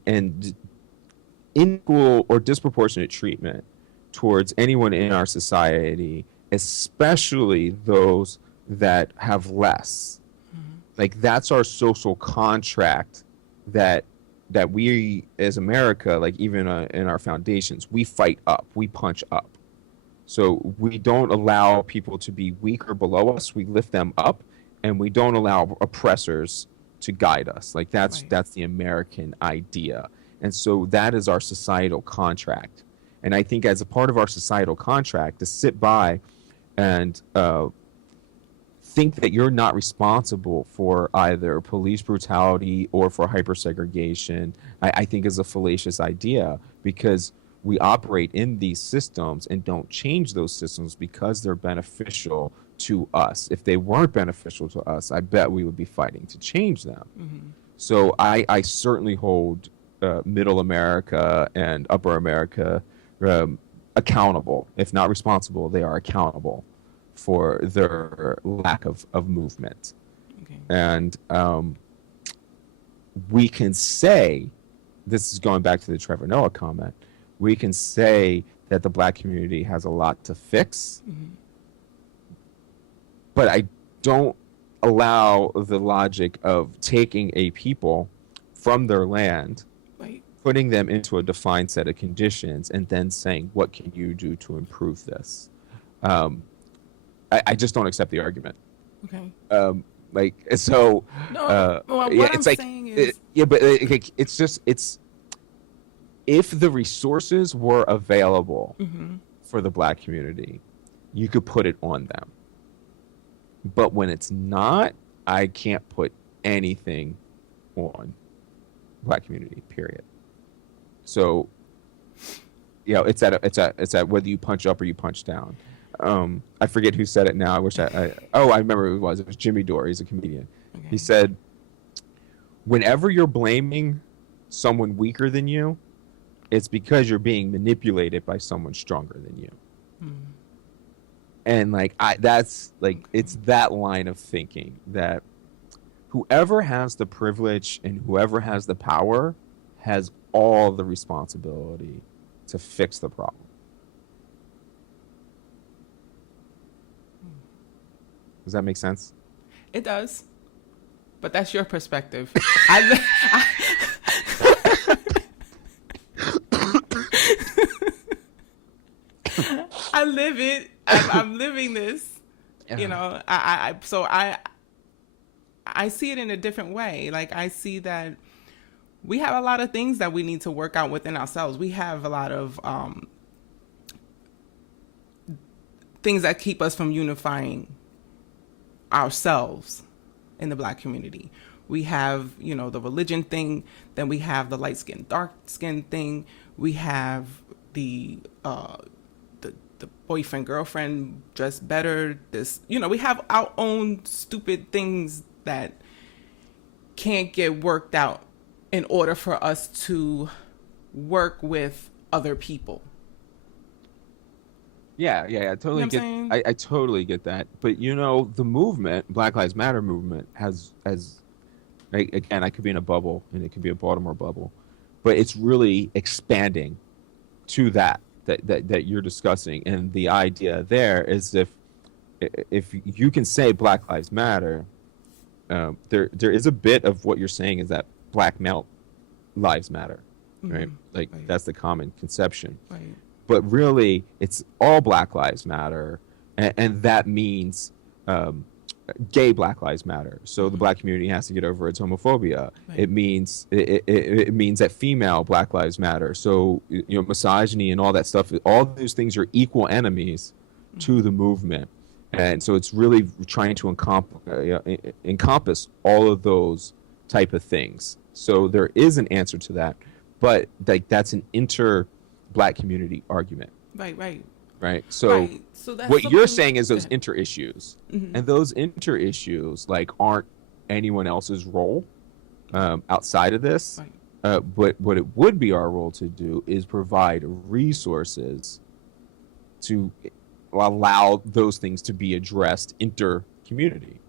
equal or disproportionate treatment towards anyone in our society, especially those that have less. Like that's our social contract that we as America, like even in our foundations, we fight up, we punch up. So we don't allow people to be weak or below us. We lift them up, and we don't allow oppressors to guide us. Like Right. that's the American idea, and so that is our societal contract. And I think as a part of our societal contract, to sit by and think that you're not responsible for either police brutality or for hypersegregation, I think is a fallacious idea because we operate in these systems and don't change those systems because they're beneficial to us. If they weren't beneficial to us, I bet we would be fighting to change them. So I certainly hold middle America and upper America accountable. If not responsible, they are accountable for their lack of movement. Okay. And we can say, this is going back to the Trevor Noah comment, we can say that the black community has a lot to fix, but I don't allow the logic of taking a people from their land, Right. putting them into a defined set of conditions, and then saying, what can you do to improve this? I just don't accept the argument. Okay. Like so. No, well, Yeah, what I'm it's like saying is, yeah, but it's just it's if the resources were available for the black community, you could put it on them. But when it's not, I can't put anything on black community. Period. So, it's at whether you punch up or you punch down. I forget who said it now. I wish I remember who it was. It was Jimmy Dore. He's a comedian. He okay. said, whenever you're blaming someone weaker than you, it's because you're being manipulated by someone stronger than you. And like that's like it's that line of thinking that whoever has the privilege and whoever has the power has all the responsibility to fix the problem. Does that make sense? It does, but that's your perspective. I, I live it. I'm living this. You know, I see it in a different way. Like I see that we have a lot of things that we need to work out within ourselves. We have a lot of things that keep us from unifying ourselves in the black community. We have, the religion thing, then we have the light skin, dark skin thing. We have the boyfriend, girlfriend, dress better. We have our own stupid things that can't get worked out in order for us to work with other people. Yeah, I totally get. I totally get that. But the movement, Black Lives Matter movement, has again, I could be in a bubble, and it could be a Baltimore bubble, but it's really expanding to that you're discussing, and the idea there is if you can say Black Lives Matter, there is a bit of what you're saying is that black male lives matter, right? Like Right. that's the common conception. Right. But really, it's all Black Lives Matter, and that means gay Black Lives Matter. So the black community has to get over its homophobia. Right. It means it means that female Black Lives Matter. So misogyny and all that stuff. All those things are equal enemies to the movement, and so it's really trying to encompass all of those type of things. So there is an answer to that, but that's an black community argument. Right. So that's what you're something- saying is those inter-issues, and those inter-issues aren't anyone else's role outside of this. Right. But what it would be our role to do is provide resources to allow those things to be addressed inter-community.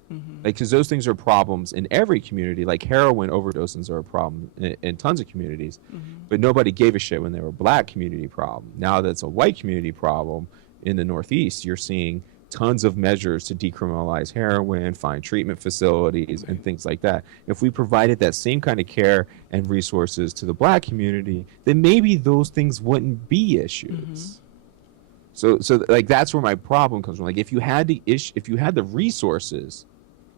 Because those things are problems in every community. Like heroin overdoses are a problem in tons of communities, but nobody gave a shit when they were a black community problem. Now that's a white community problem in the Northeast. You're seeing tons of measures to decriminalize heroin, find treatment facilities, and things like that. If we provided that same kind of care and resources to the black community, then maybe those things wouldn't be issues. So that's where my problem comes from. Like if you had the resources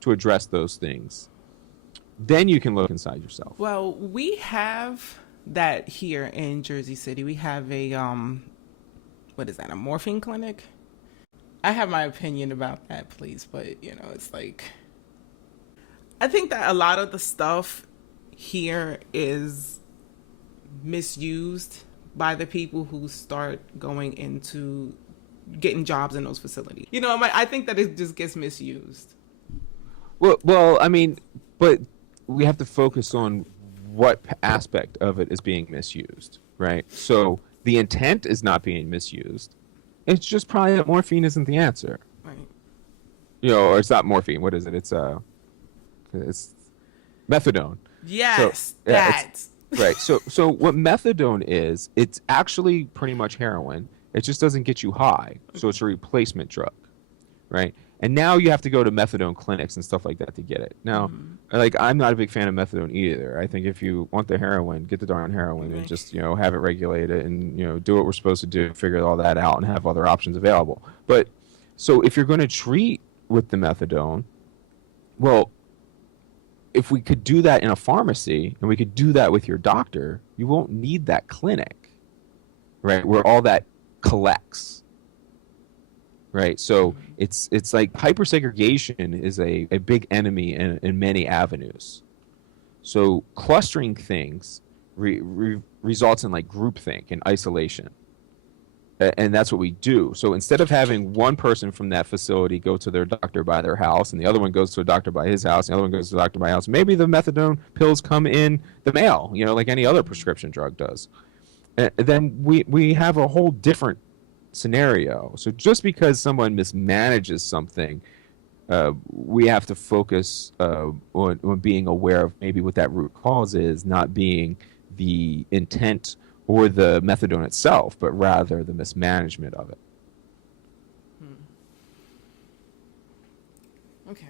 to address those things, then you can look inside yourself. Well, we have that here in Jersey City. We have a what is that? A morphine clinic? I have my opinion about that, please, but it's like I think that a lot of the stuff here is misused by the people who start going into getting jobs in those facilities. I think that it just gets misused. Well, I mean, but we have to focus on what aspect of it is being misused, right? So the intent is not being misused. It's just probably that morphine isn't the answer. Right. Or it's not morphine. What is it? It's methadone. Yes, so, that. Right. So what methadone is, it's actually pretty much heroin. It just doesn't get you high. So it's a replacement drug, right? And now you have to go to methadone clinics and stuff like that to get it. Now, I'm not a big fan of methadone either. I think if you want the heroin, get the darn heroin and just, have it regulated and, do what we're supposed to do, figure all that out and have other options available. But so if you're going to treat with the methadone, Well, if we could do that in a pharmacy and we could do that with your doctor, you won't need that clinic, right? Where all that collects, right? So it's like hypersegregation is a big enemy in many avenues. So clustering things results in like groupthink and isolation. And that's what we do. So instead of having one person from that facility go to their doctor by their house, and the other one goes to a doctor by his house, and the other one goes to a doctor by house, maybe the methadone pills come in the mail, like any other prescription drug does. And then we have a whole different scenario. So just because someone mismanages something, we have to focus on being aware of maybe what that root cause is, not being the intent or the methadone itself, but rather the mismanagement of it. Okay.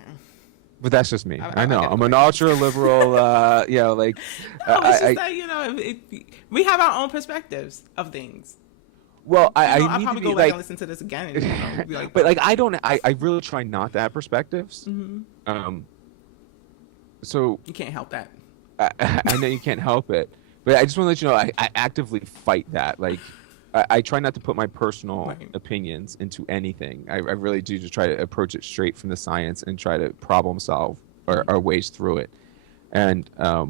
But that's just me. I know. I I'm an ultra liberal, like. No, it's just that, we have our own perspectives of things. Well, I'll need probably to be go back and listen to this again and be like, but like I really try not to have perspectives. So you can't help that. I know you can't help it, but I just want to let you know I actively fight that. Like I try not to put my personal opinions into anything. I really do just try to approach it straight from the science and try to problem solve our ways through it. And the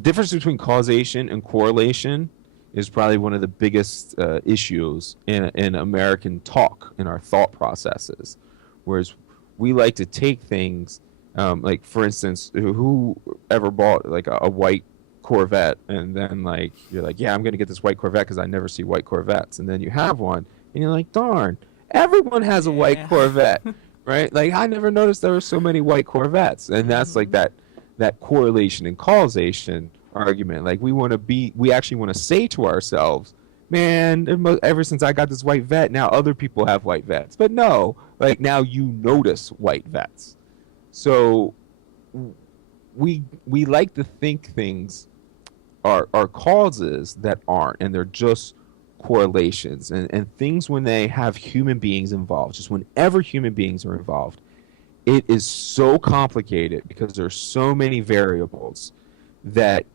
difference between causation and correlation is probably one of the biggest issues in American talk, in our thought processes. Whereas we like to take things, like for instance, who ever bought like a white Corvette, and then like you're like, yeah, I'm gonna get this white Corvette because I never see white Corvettes, and then you have one, and you're like, darn, everyone has a white Corvette, right? Like I never noticed there were so many white Corvettes, and that's like that correlation and causation argument. Like we actually want to say to ourselves, man, ever since I got this white vet, now other people have white vets. But no, like now you notice white vets. So we like to think things are causes that aren't, and they're just correlations. And things, when they have human beings involved, just whenever human beings are involved, it is so complicated because there's so many variables that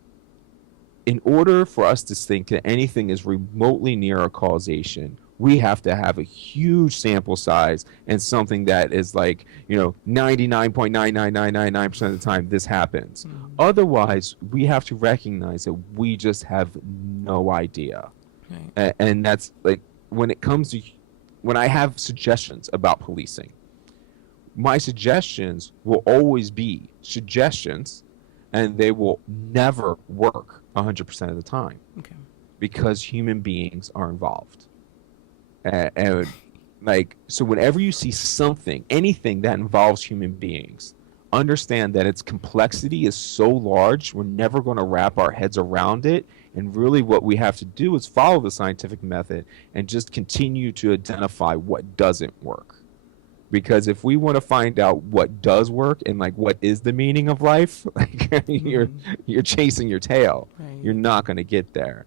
in order for us to think that anything is remotely near a causation, we have to have a huge sample size and something that is like, 99.99999% of the time this happens. Mm-hmm. Otherwise, we have to recognize that we just have no idea. Right. And that's like when I have suggestions about policing, my suggestions will always be suggestions, and they will never work 100% of the time. Okay. Because human beings are involved. And like, so whenever you see anything that involves human beings, understand that its complexity is so large, we're never going to wrap our heads around it. And really what we have to do is follow the scientific method and just continue to identify what doesn't work. Because if we want to find out what does work and like what is the meaning of life, like you're chasing your tail. Right. You're not going to get there.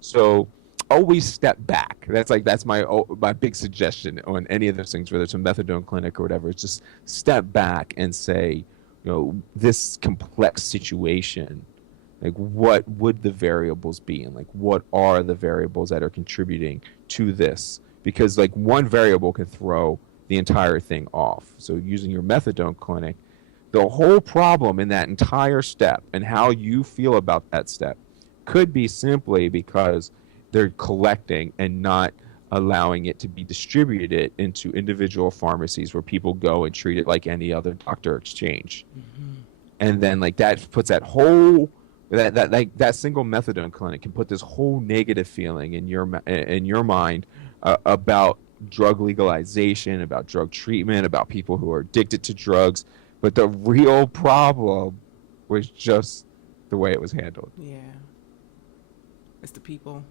So always step back. That's my big suggestion on any of those things, whether it's a methadone clinic or whatever. It's just step back and say, this complex situation, like what would the variables be, and like what are the variables that are contributing to this? Because like one variable can throw the entire thing off. So using your methadone clinic, the whole problem in that entire step and how you feel about that step could be simply because they're collecting and not allowing it to be distributed into individual pharmacies where people go and treat it like any other doctor exchange. Mm-hmm. And then like that puts that whole that single methadone clinic can put this whole negative feeling in your mind about drug legalization, about drug treatment, about people who are addicted to drugs. But the real problem was just the way it was handled. Yeah. It's the people.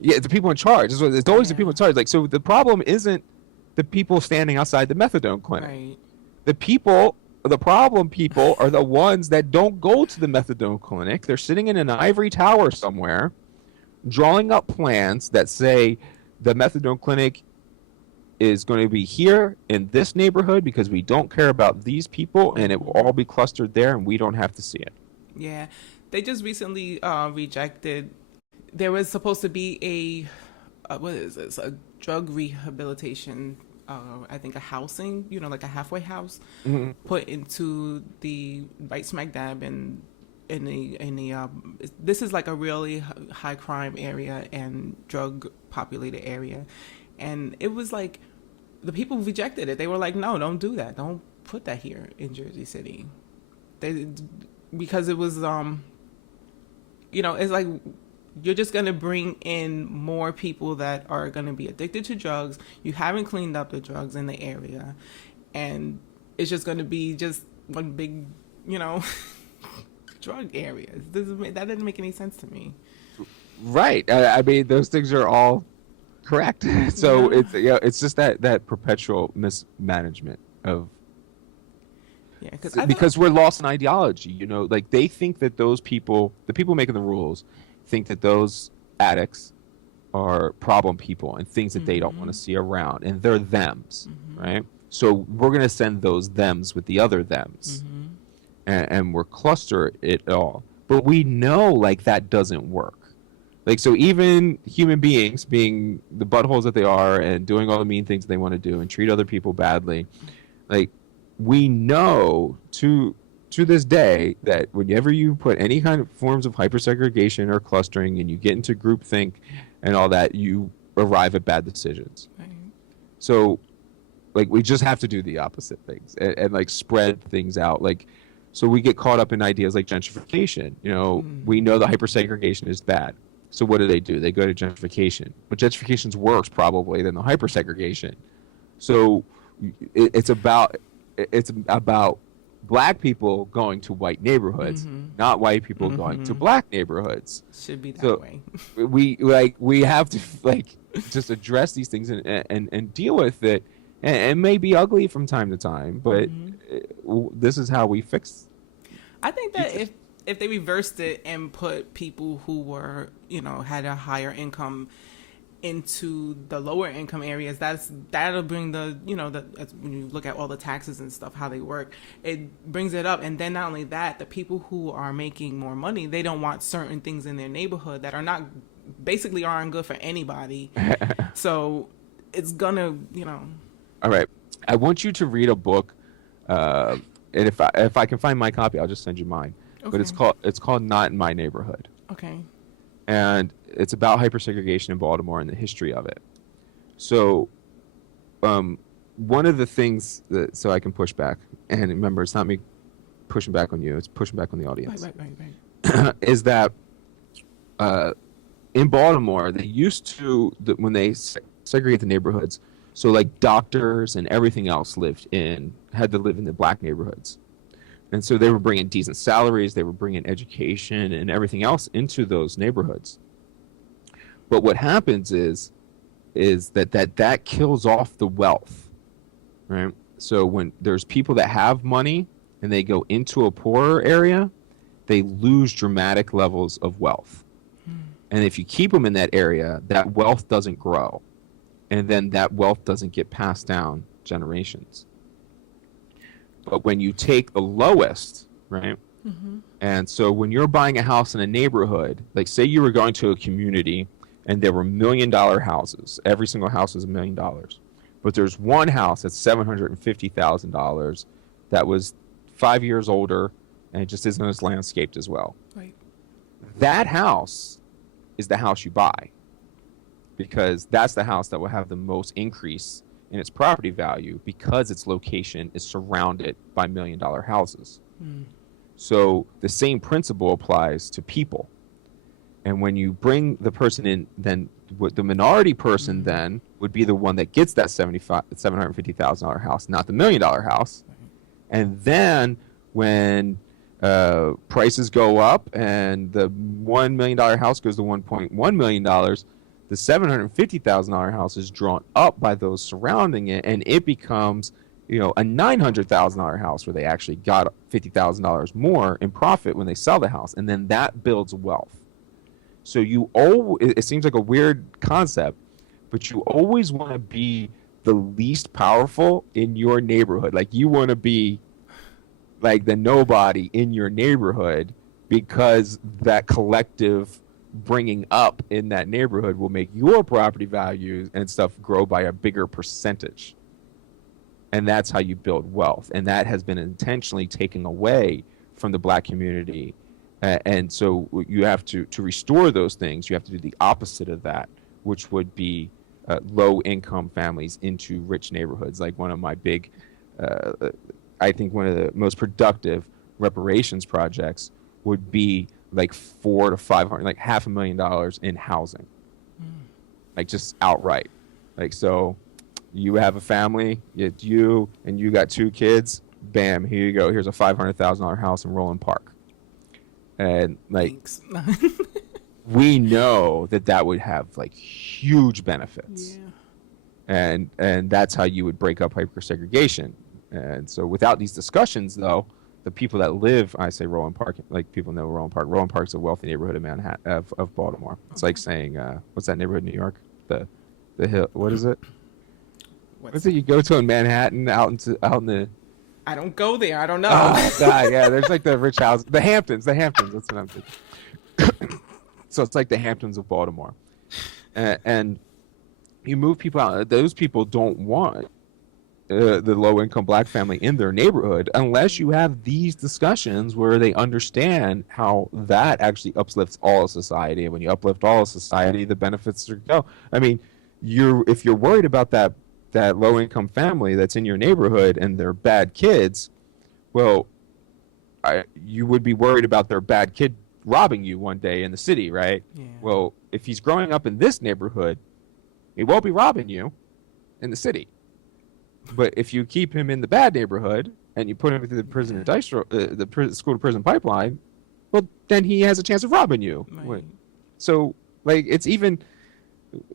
Yeah, it's the people in charge. It's always the people in charge. Like, so the problem isn't the people standing outside the methadone clinic. Right. The problem people are the ones that don't go to the methadone clinic. They're sitting in an ivory tower somewhere, drawing up plans that say the methadone clinic is going to be here in this neighborhood because we don't care about these people, and it will all be clustered there, and we don't have to see it. Yeah, they just recently rejected. There was supposed to be what is this? A drug rehabilitation. I think a housing, like a halfway house, put into the right smack dab in the this is like a really high crime area and drug populated area, and it was like the people rejected it. They were like, no, don't do that. Don't put that here in Jersey City. They Because it was it's like you're just going to bring in more people that are going to be addicted to drugs. You haven't cleaned up the drugs in the area, and it's just going to be just one big drug area. That didn't make any sense to me. Right. I mean, those things are all correct. So it's just that perpetual mismanagement of. Yeah, because we're lost in ideology, like they think that those people, the people making the rules, think that those addicts are problem people and things that they don't want to see around, and they're thems, right? So we're going to send those thems with the other thems, and we're cluster it all. But we know like that doesn't work. Like, so even human beings being the buttholes that they are and doing all the mean things they want to do and treat other people badly, like, we know to this day that whenever you put any kind of forms of hypersegregation or clustering and you get into groupthink and all that, you arrive at bad decisions. Right. So, like, we just have to do the opposite things and like spread things out. Like, so we get caught up in ideas like gentrification. We know the hypersegregation is bad. So what do? They go to gentrification. But gentrification's worse probably than the hypersegregation. So it's about black people going to white neighborhoods, not white people going to black neighborhoods. Should be that way. we have to just address these things and deal with it. And it may be ugly from time to time, but this is how we fix. I think that if they reversed it and put people who were had a higher income into the lower income areas, that'll bring the when you look at all the taxes and stuff, how they work, it brings it up. And then not only that, the people who are making more money, they don't want certain things in their neighborhood that are not basically aren't good for anybody. So it's gonna All right, I want you to read a book, and if I can find my copy, I'll just send you mine. Okay. But it's called Not in My Neighborhood. Okay. And it's about hypersegregation in Baltimore and the history of it. So, one of the things so I can push back, and remember, it's not me pushing back on you; it's pushing back on the audience. Right. Is that in Baltimore they used to when they segregate the neighborhoods? So like doctors and everything else had to live in the black neighborhoods. And so they were bringing decent salaries, they were bringing education and everything else into those neighborhoods. But what happens is that kills off the wealth, right? So when there's people that have money and they go into a poorer area, they lose dramatic levels of wealth. And if you keep them in that area, that wealth doesn't grow. And then that wealth doesn't get passed down generations. But when you take the lowest, right? And so when you're buying a house in a neighborhood, like say you were going to a community and there were $1 million houses. Every single house is $1 million. But there's one house that's $750,000 that was 5 years older and it just isn't as landscaped as well. Right. That house is the house you buy, because that's the house that will have the most increase in its property value because its location is surrounded by $1 million houses. So the same principle applies to people. And when you bring the person in, then what the minority person then would be the one that gets that $750,000 house, not the $1 million house. And then when prices go up and the $1 million house goes to $1.1 million, the $750,000 house is drawn up by those surrounding it, and it becomes, a $900,000 house where they actually got $50,000 more in profit when they sell the house, and then that builds wealth. So it seems like a weird concept, but you always want to be the least powerful in your neighborhood. Like you want to be like the nobody in your neighborhood because that collective bringing up in that neighborhood will make your property values and stuff grow by a bigger percentage. And that's how you build wealth. And that has been intentionally taken away from the black community. And so you have to restore those things, you have to do the opposite of that, which would be low income families into rich neighborhoods. Like one of my big, I think one of the most productive reparations projects would be like $400 to $500, like $500,000 in housing, like just outright. Like, so you have a family, it's you and you got 2 kids, bam, here you go. Here's a $500,000 house in Roland Park. And like, we know that would have like huge benefits. Yeah. And that's how you would break up hyper-segregation. And so without these discussions, though, the people that live, I say Roland Park, like people know Roland Park. Roland Park's a wealthy neighborhood of Manhattan, of Baltimore. It's like saying, what's that neighborhood in New York? The hill. What is it? What's it you go to in Manhattan out in the? I don't go there. I don't know. Oh God, yeah. There's like the rich house, the Hamptons. That's what I'm thinking. So it's like the Hamptons of Baltimore, and you move people out. Those people don't want the low-income black family in their neighborhood unless you have these discussions where they understand how that actually uplifts all of society. And when you uplift all of society, the benefits go. I mean, if you're worried about that low-income family that's in your neighborhood and they're bad kids, well, you would be worried about their bad kid robbing you one day in the city, right? Yeah. Well, if he's growing up in this neighborhood, he won't be robbing you in the city. But if you keep him in the bad neighborhood and you put him through the school to prison pipeline, well, then he has a chance of robbing you. Right. So, like, it's even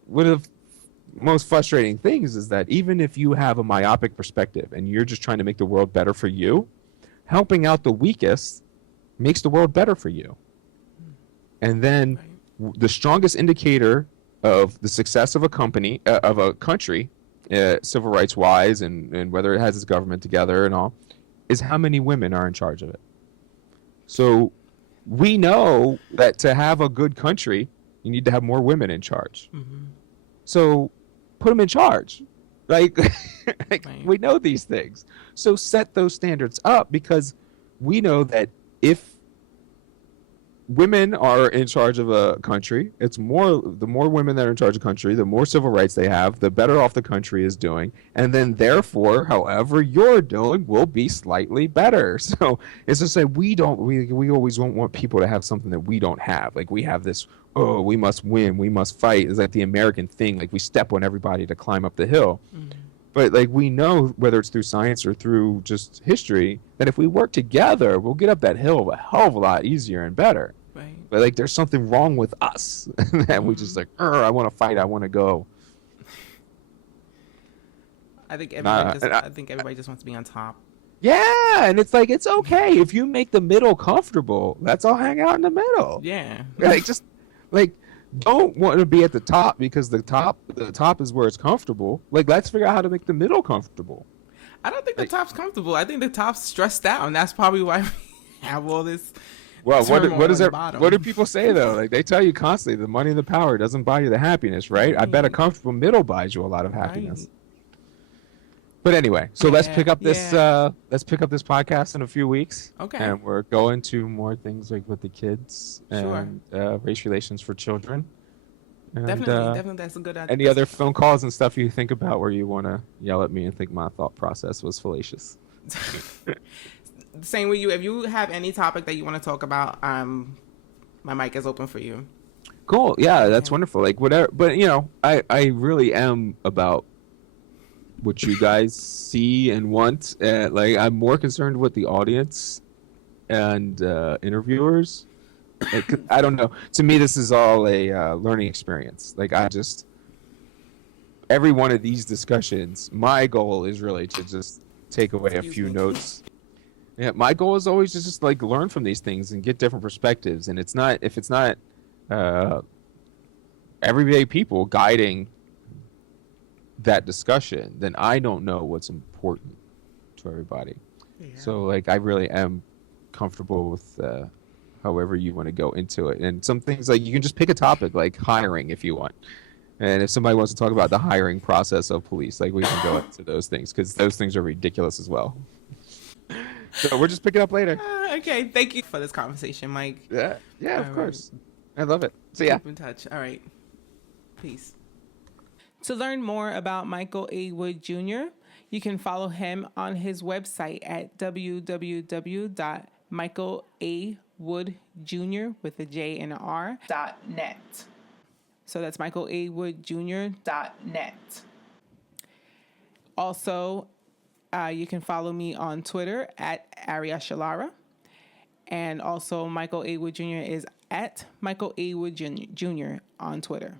one of the most frustrating things is that even if you have a myopic perspective and you're just trying to make the world better for you, helping out the weakest makes the world better for you. And then the strongest indicator of the success of a country, civil rights wise, and whether it has its government together and all, is how many women are in charge of it. So we know that to have a good country, you need to have more women in charge. Mm-hmm. So put them in charge. Like, we know these things. So set those standards up, because we know that if women are in charge of a country, the more women that are in charge of a country, the more civil rights they have, the better off the country is doing. And then therefore, however you're doing will be slightly better. So it's just like we always won't want people to have something that we don't have. Like we have this, oh, we must win, we must fight. It's like the American thing. Like we step on everybody to climb up the hill. Mm-hmm. But like we know, whether it's through science or through just history, that if we work together, we'll get up that hill a hell of a lot easier and better. Right. But like there's something wrong with us. And we just like, I want to fight, I want to go. I think everybody just wants to be on top. Yeah, and it's like, it's okay if you make the middle comfortable. Let's all hang out in the middle. Yeah. Like just like don't want to be at the top because the top is where it's comfortable. Like let's figure out how to make the middle comfortable. I don't think the top's comfortable. I think the top's stressed out, and that's probably why we have all this. Well, what do people say though? Like they tell you constantly, the money and the power doesn't buy you the happiness, right? I bet a comfortable middle buys you a lot of happiness. Right. But anyway, so let's pick up this podcast in a few weeks. Okay. And we're going to more things like with the kids and race relations for children. And, definitely, that's a good idea. Any other phone calls and stuff you think about where you want to yell at me and think my thought process was fallacious? Same with you. If you have any topic that you want to talk about, my mic is open for you. Cool. Yeah, that's wonderful. Like whatever. But I really am about what you guys see and want. Like I'm more concerned with the audience and interviewers. Like, I don't know. To me, this is all a learning experience. Like every one of these discussions, my goal is really to just take away a few notes. Yeah, my goal is always to just like learn from these things and get different perspectives. And if it's not everyday people guiding that discussion, then I don't know what's important to everybody. Yeah. So like I really am comfortable with however you want to go into it. And some things like you can just pick a topic like hiring if you want. And if somebody wants to talk about the hiring process of police, like we can go into those things because those things are ridiculous as well. So we're just picking up later. Okay. Thank you for this conversation, Mike. Yeah, yeah, All of right. course. I love it. So yeah. Keep in touch. All right. Peace. To learn more about Michael A. Wood Jr., you can follow him on his website at www.michaelawoodjr with a J and an R .net. So that's michaelawoodjr.net. Also, you can follow me on Twitter at Aria Shalara. And also, Michael A. Wood Jr. is at Michael A. Wood Jr. on Twitter.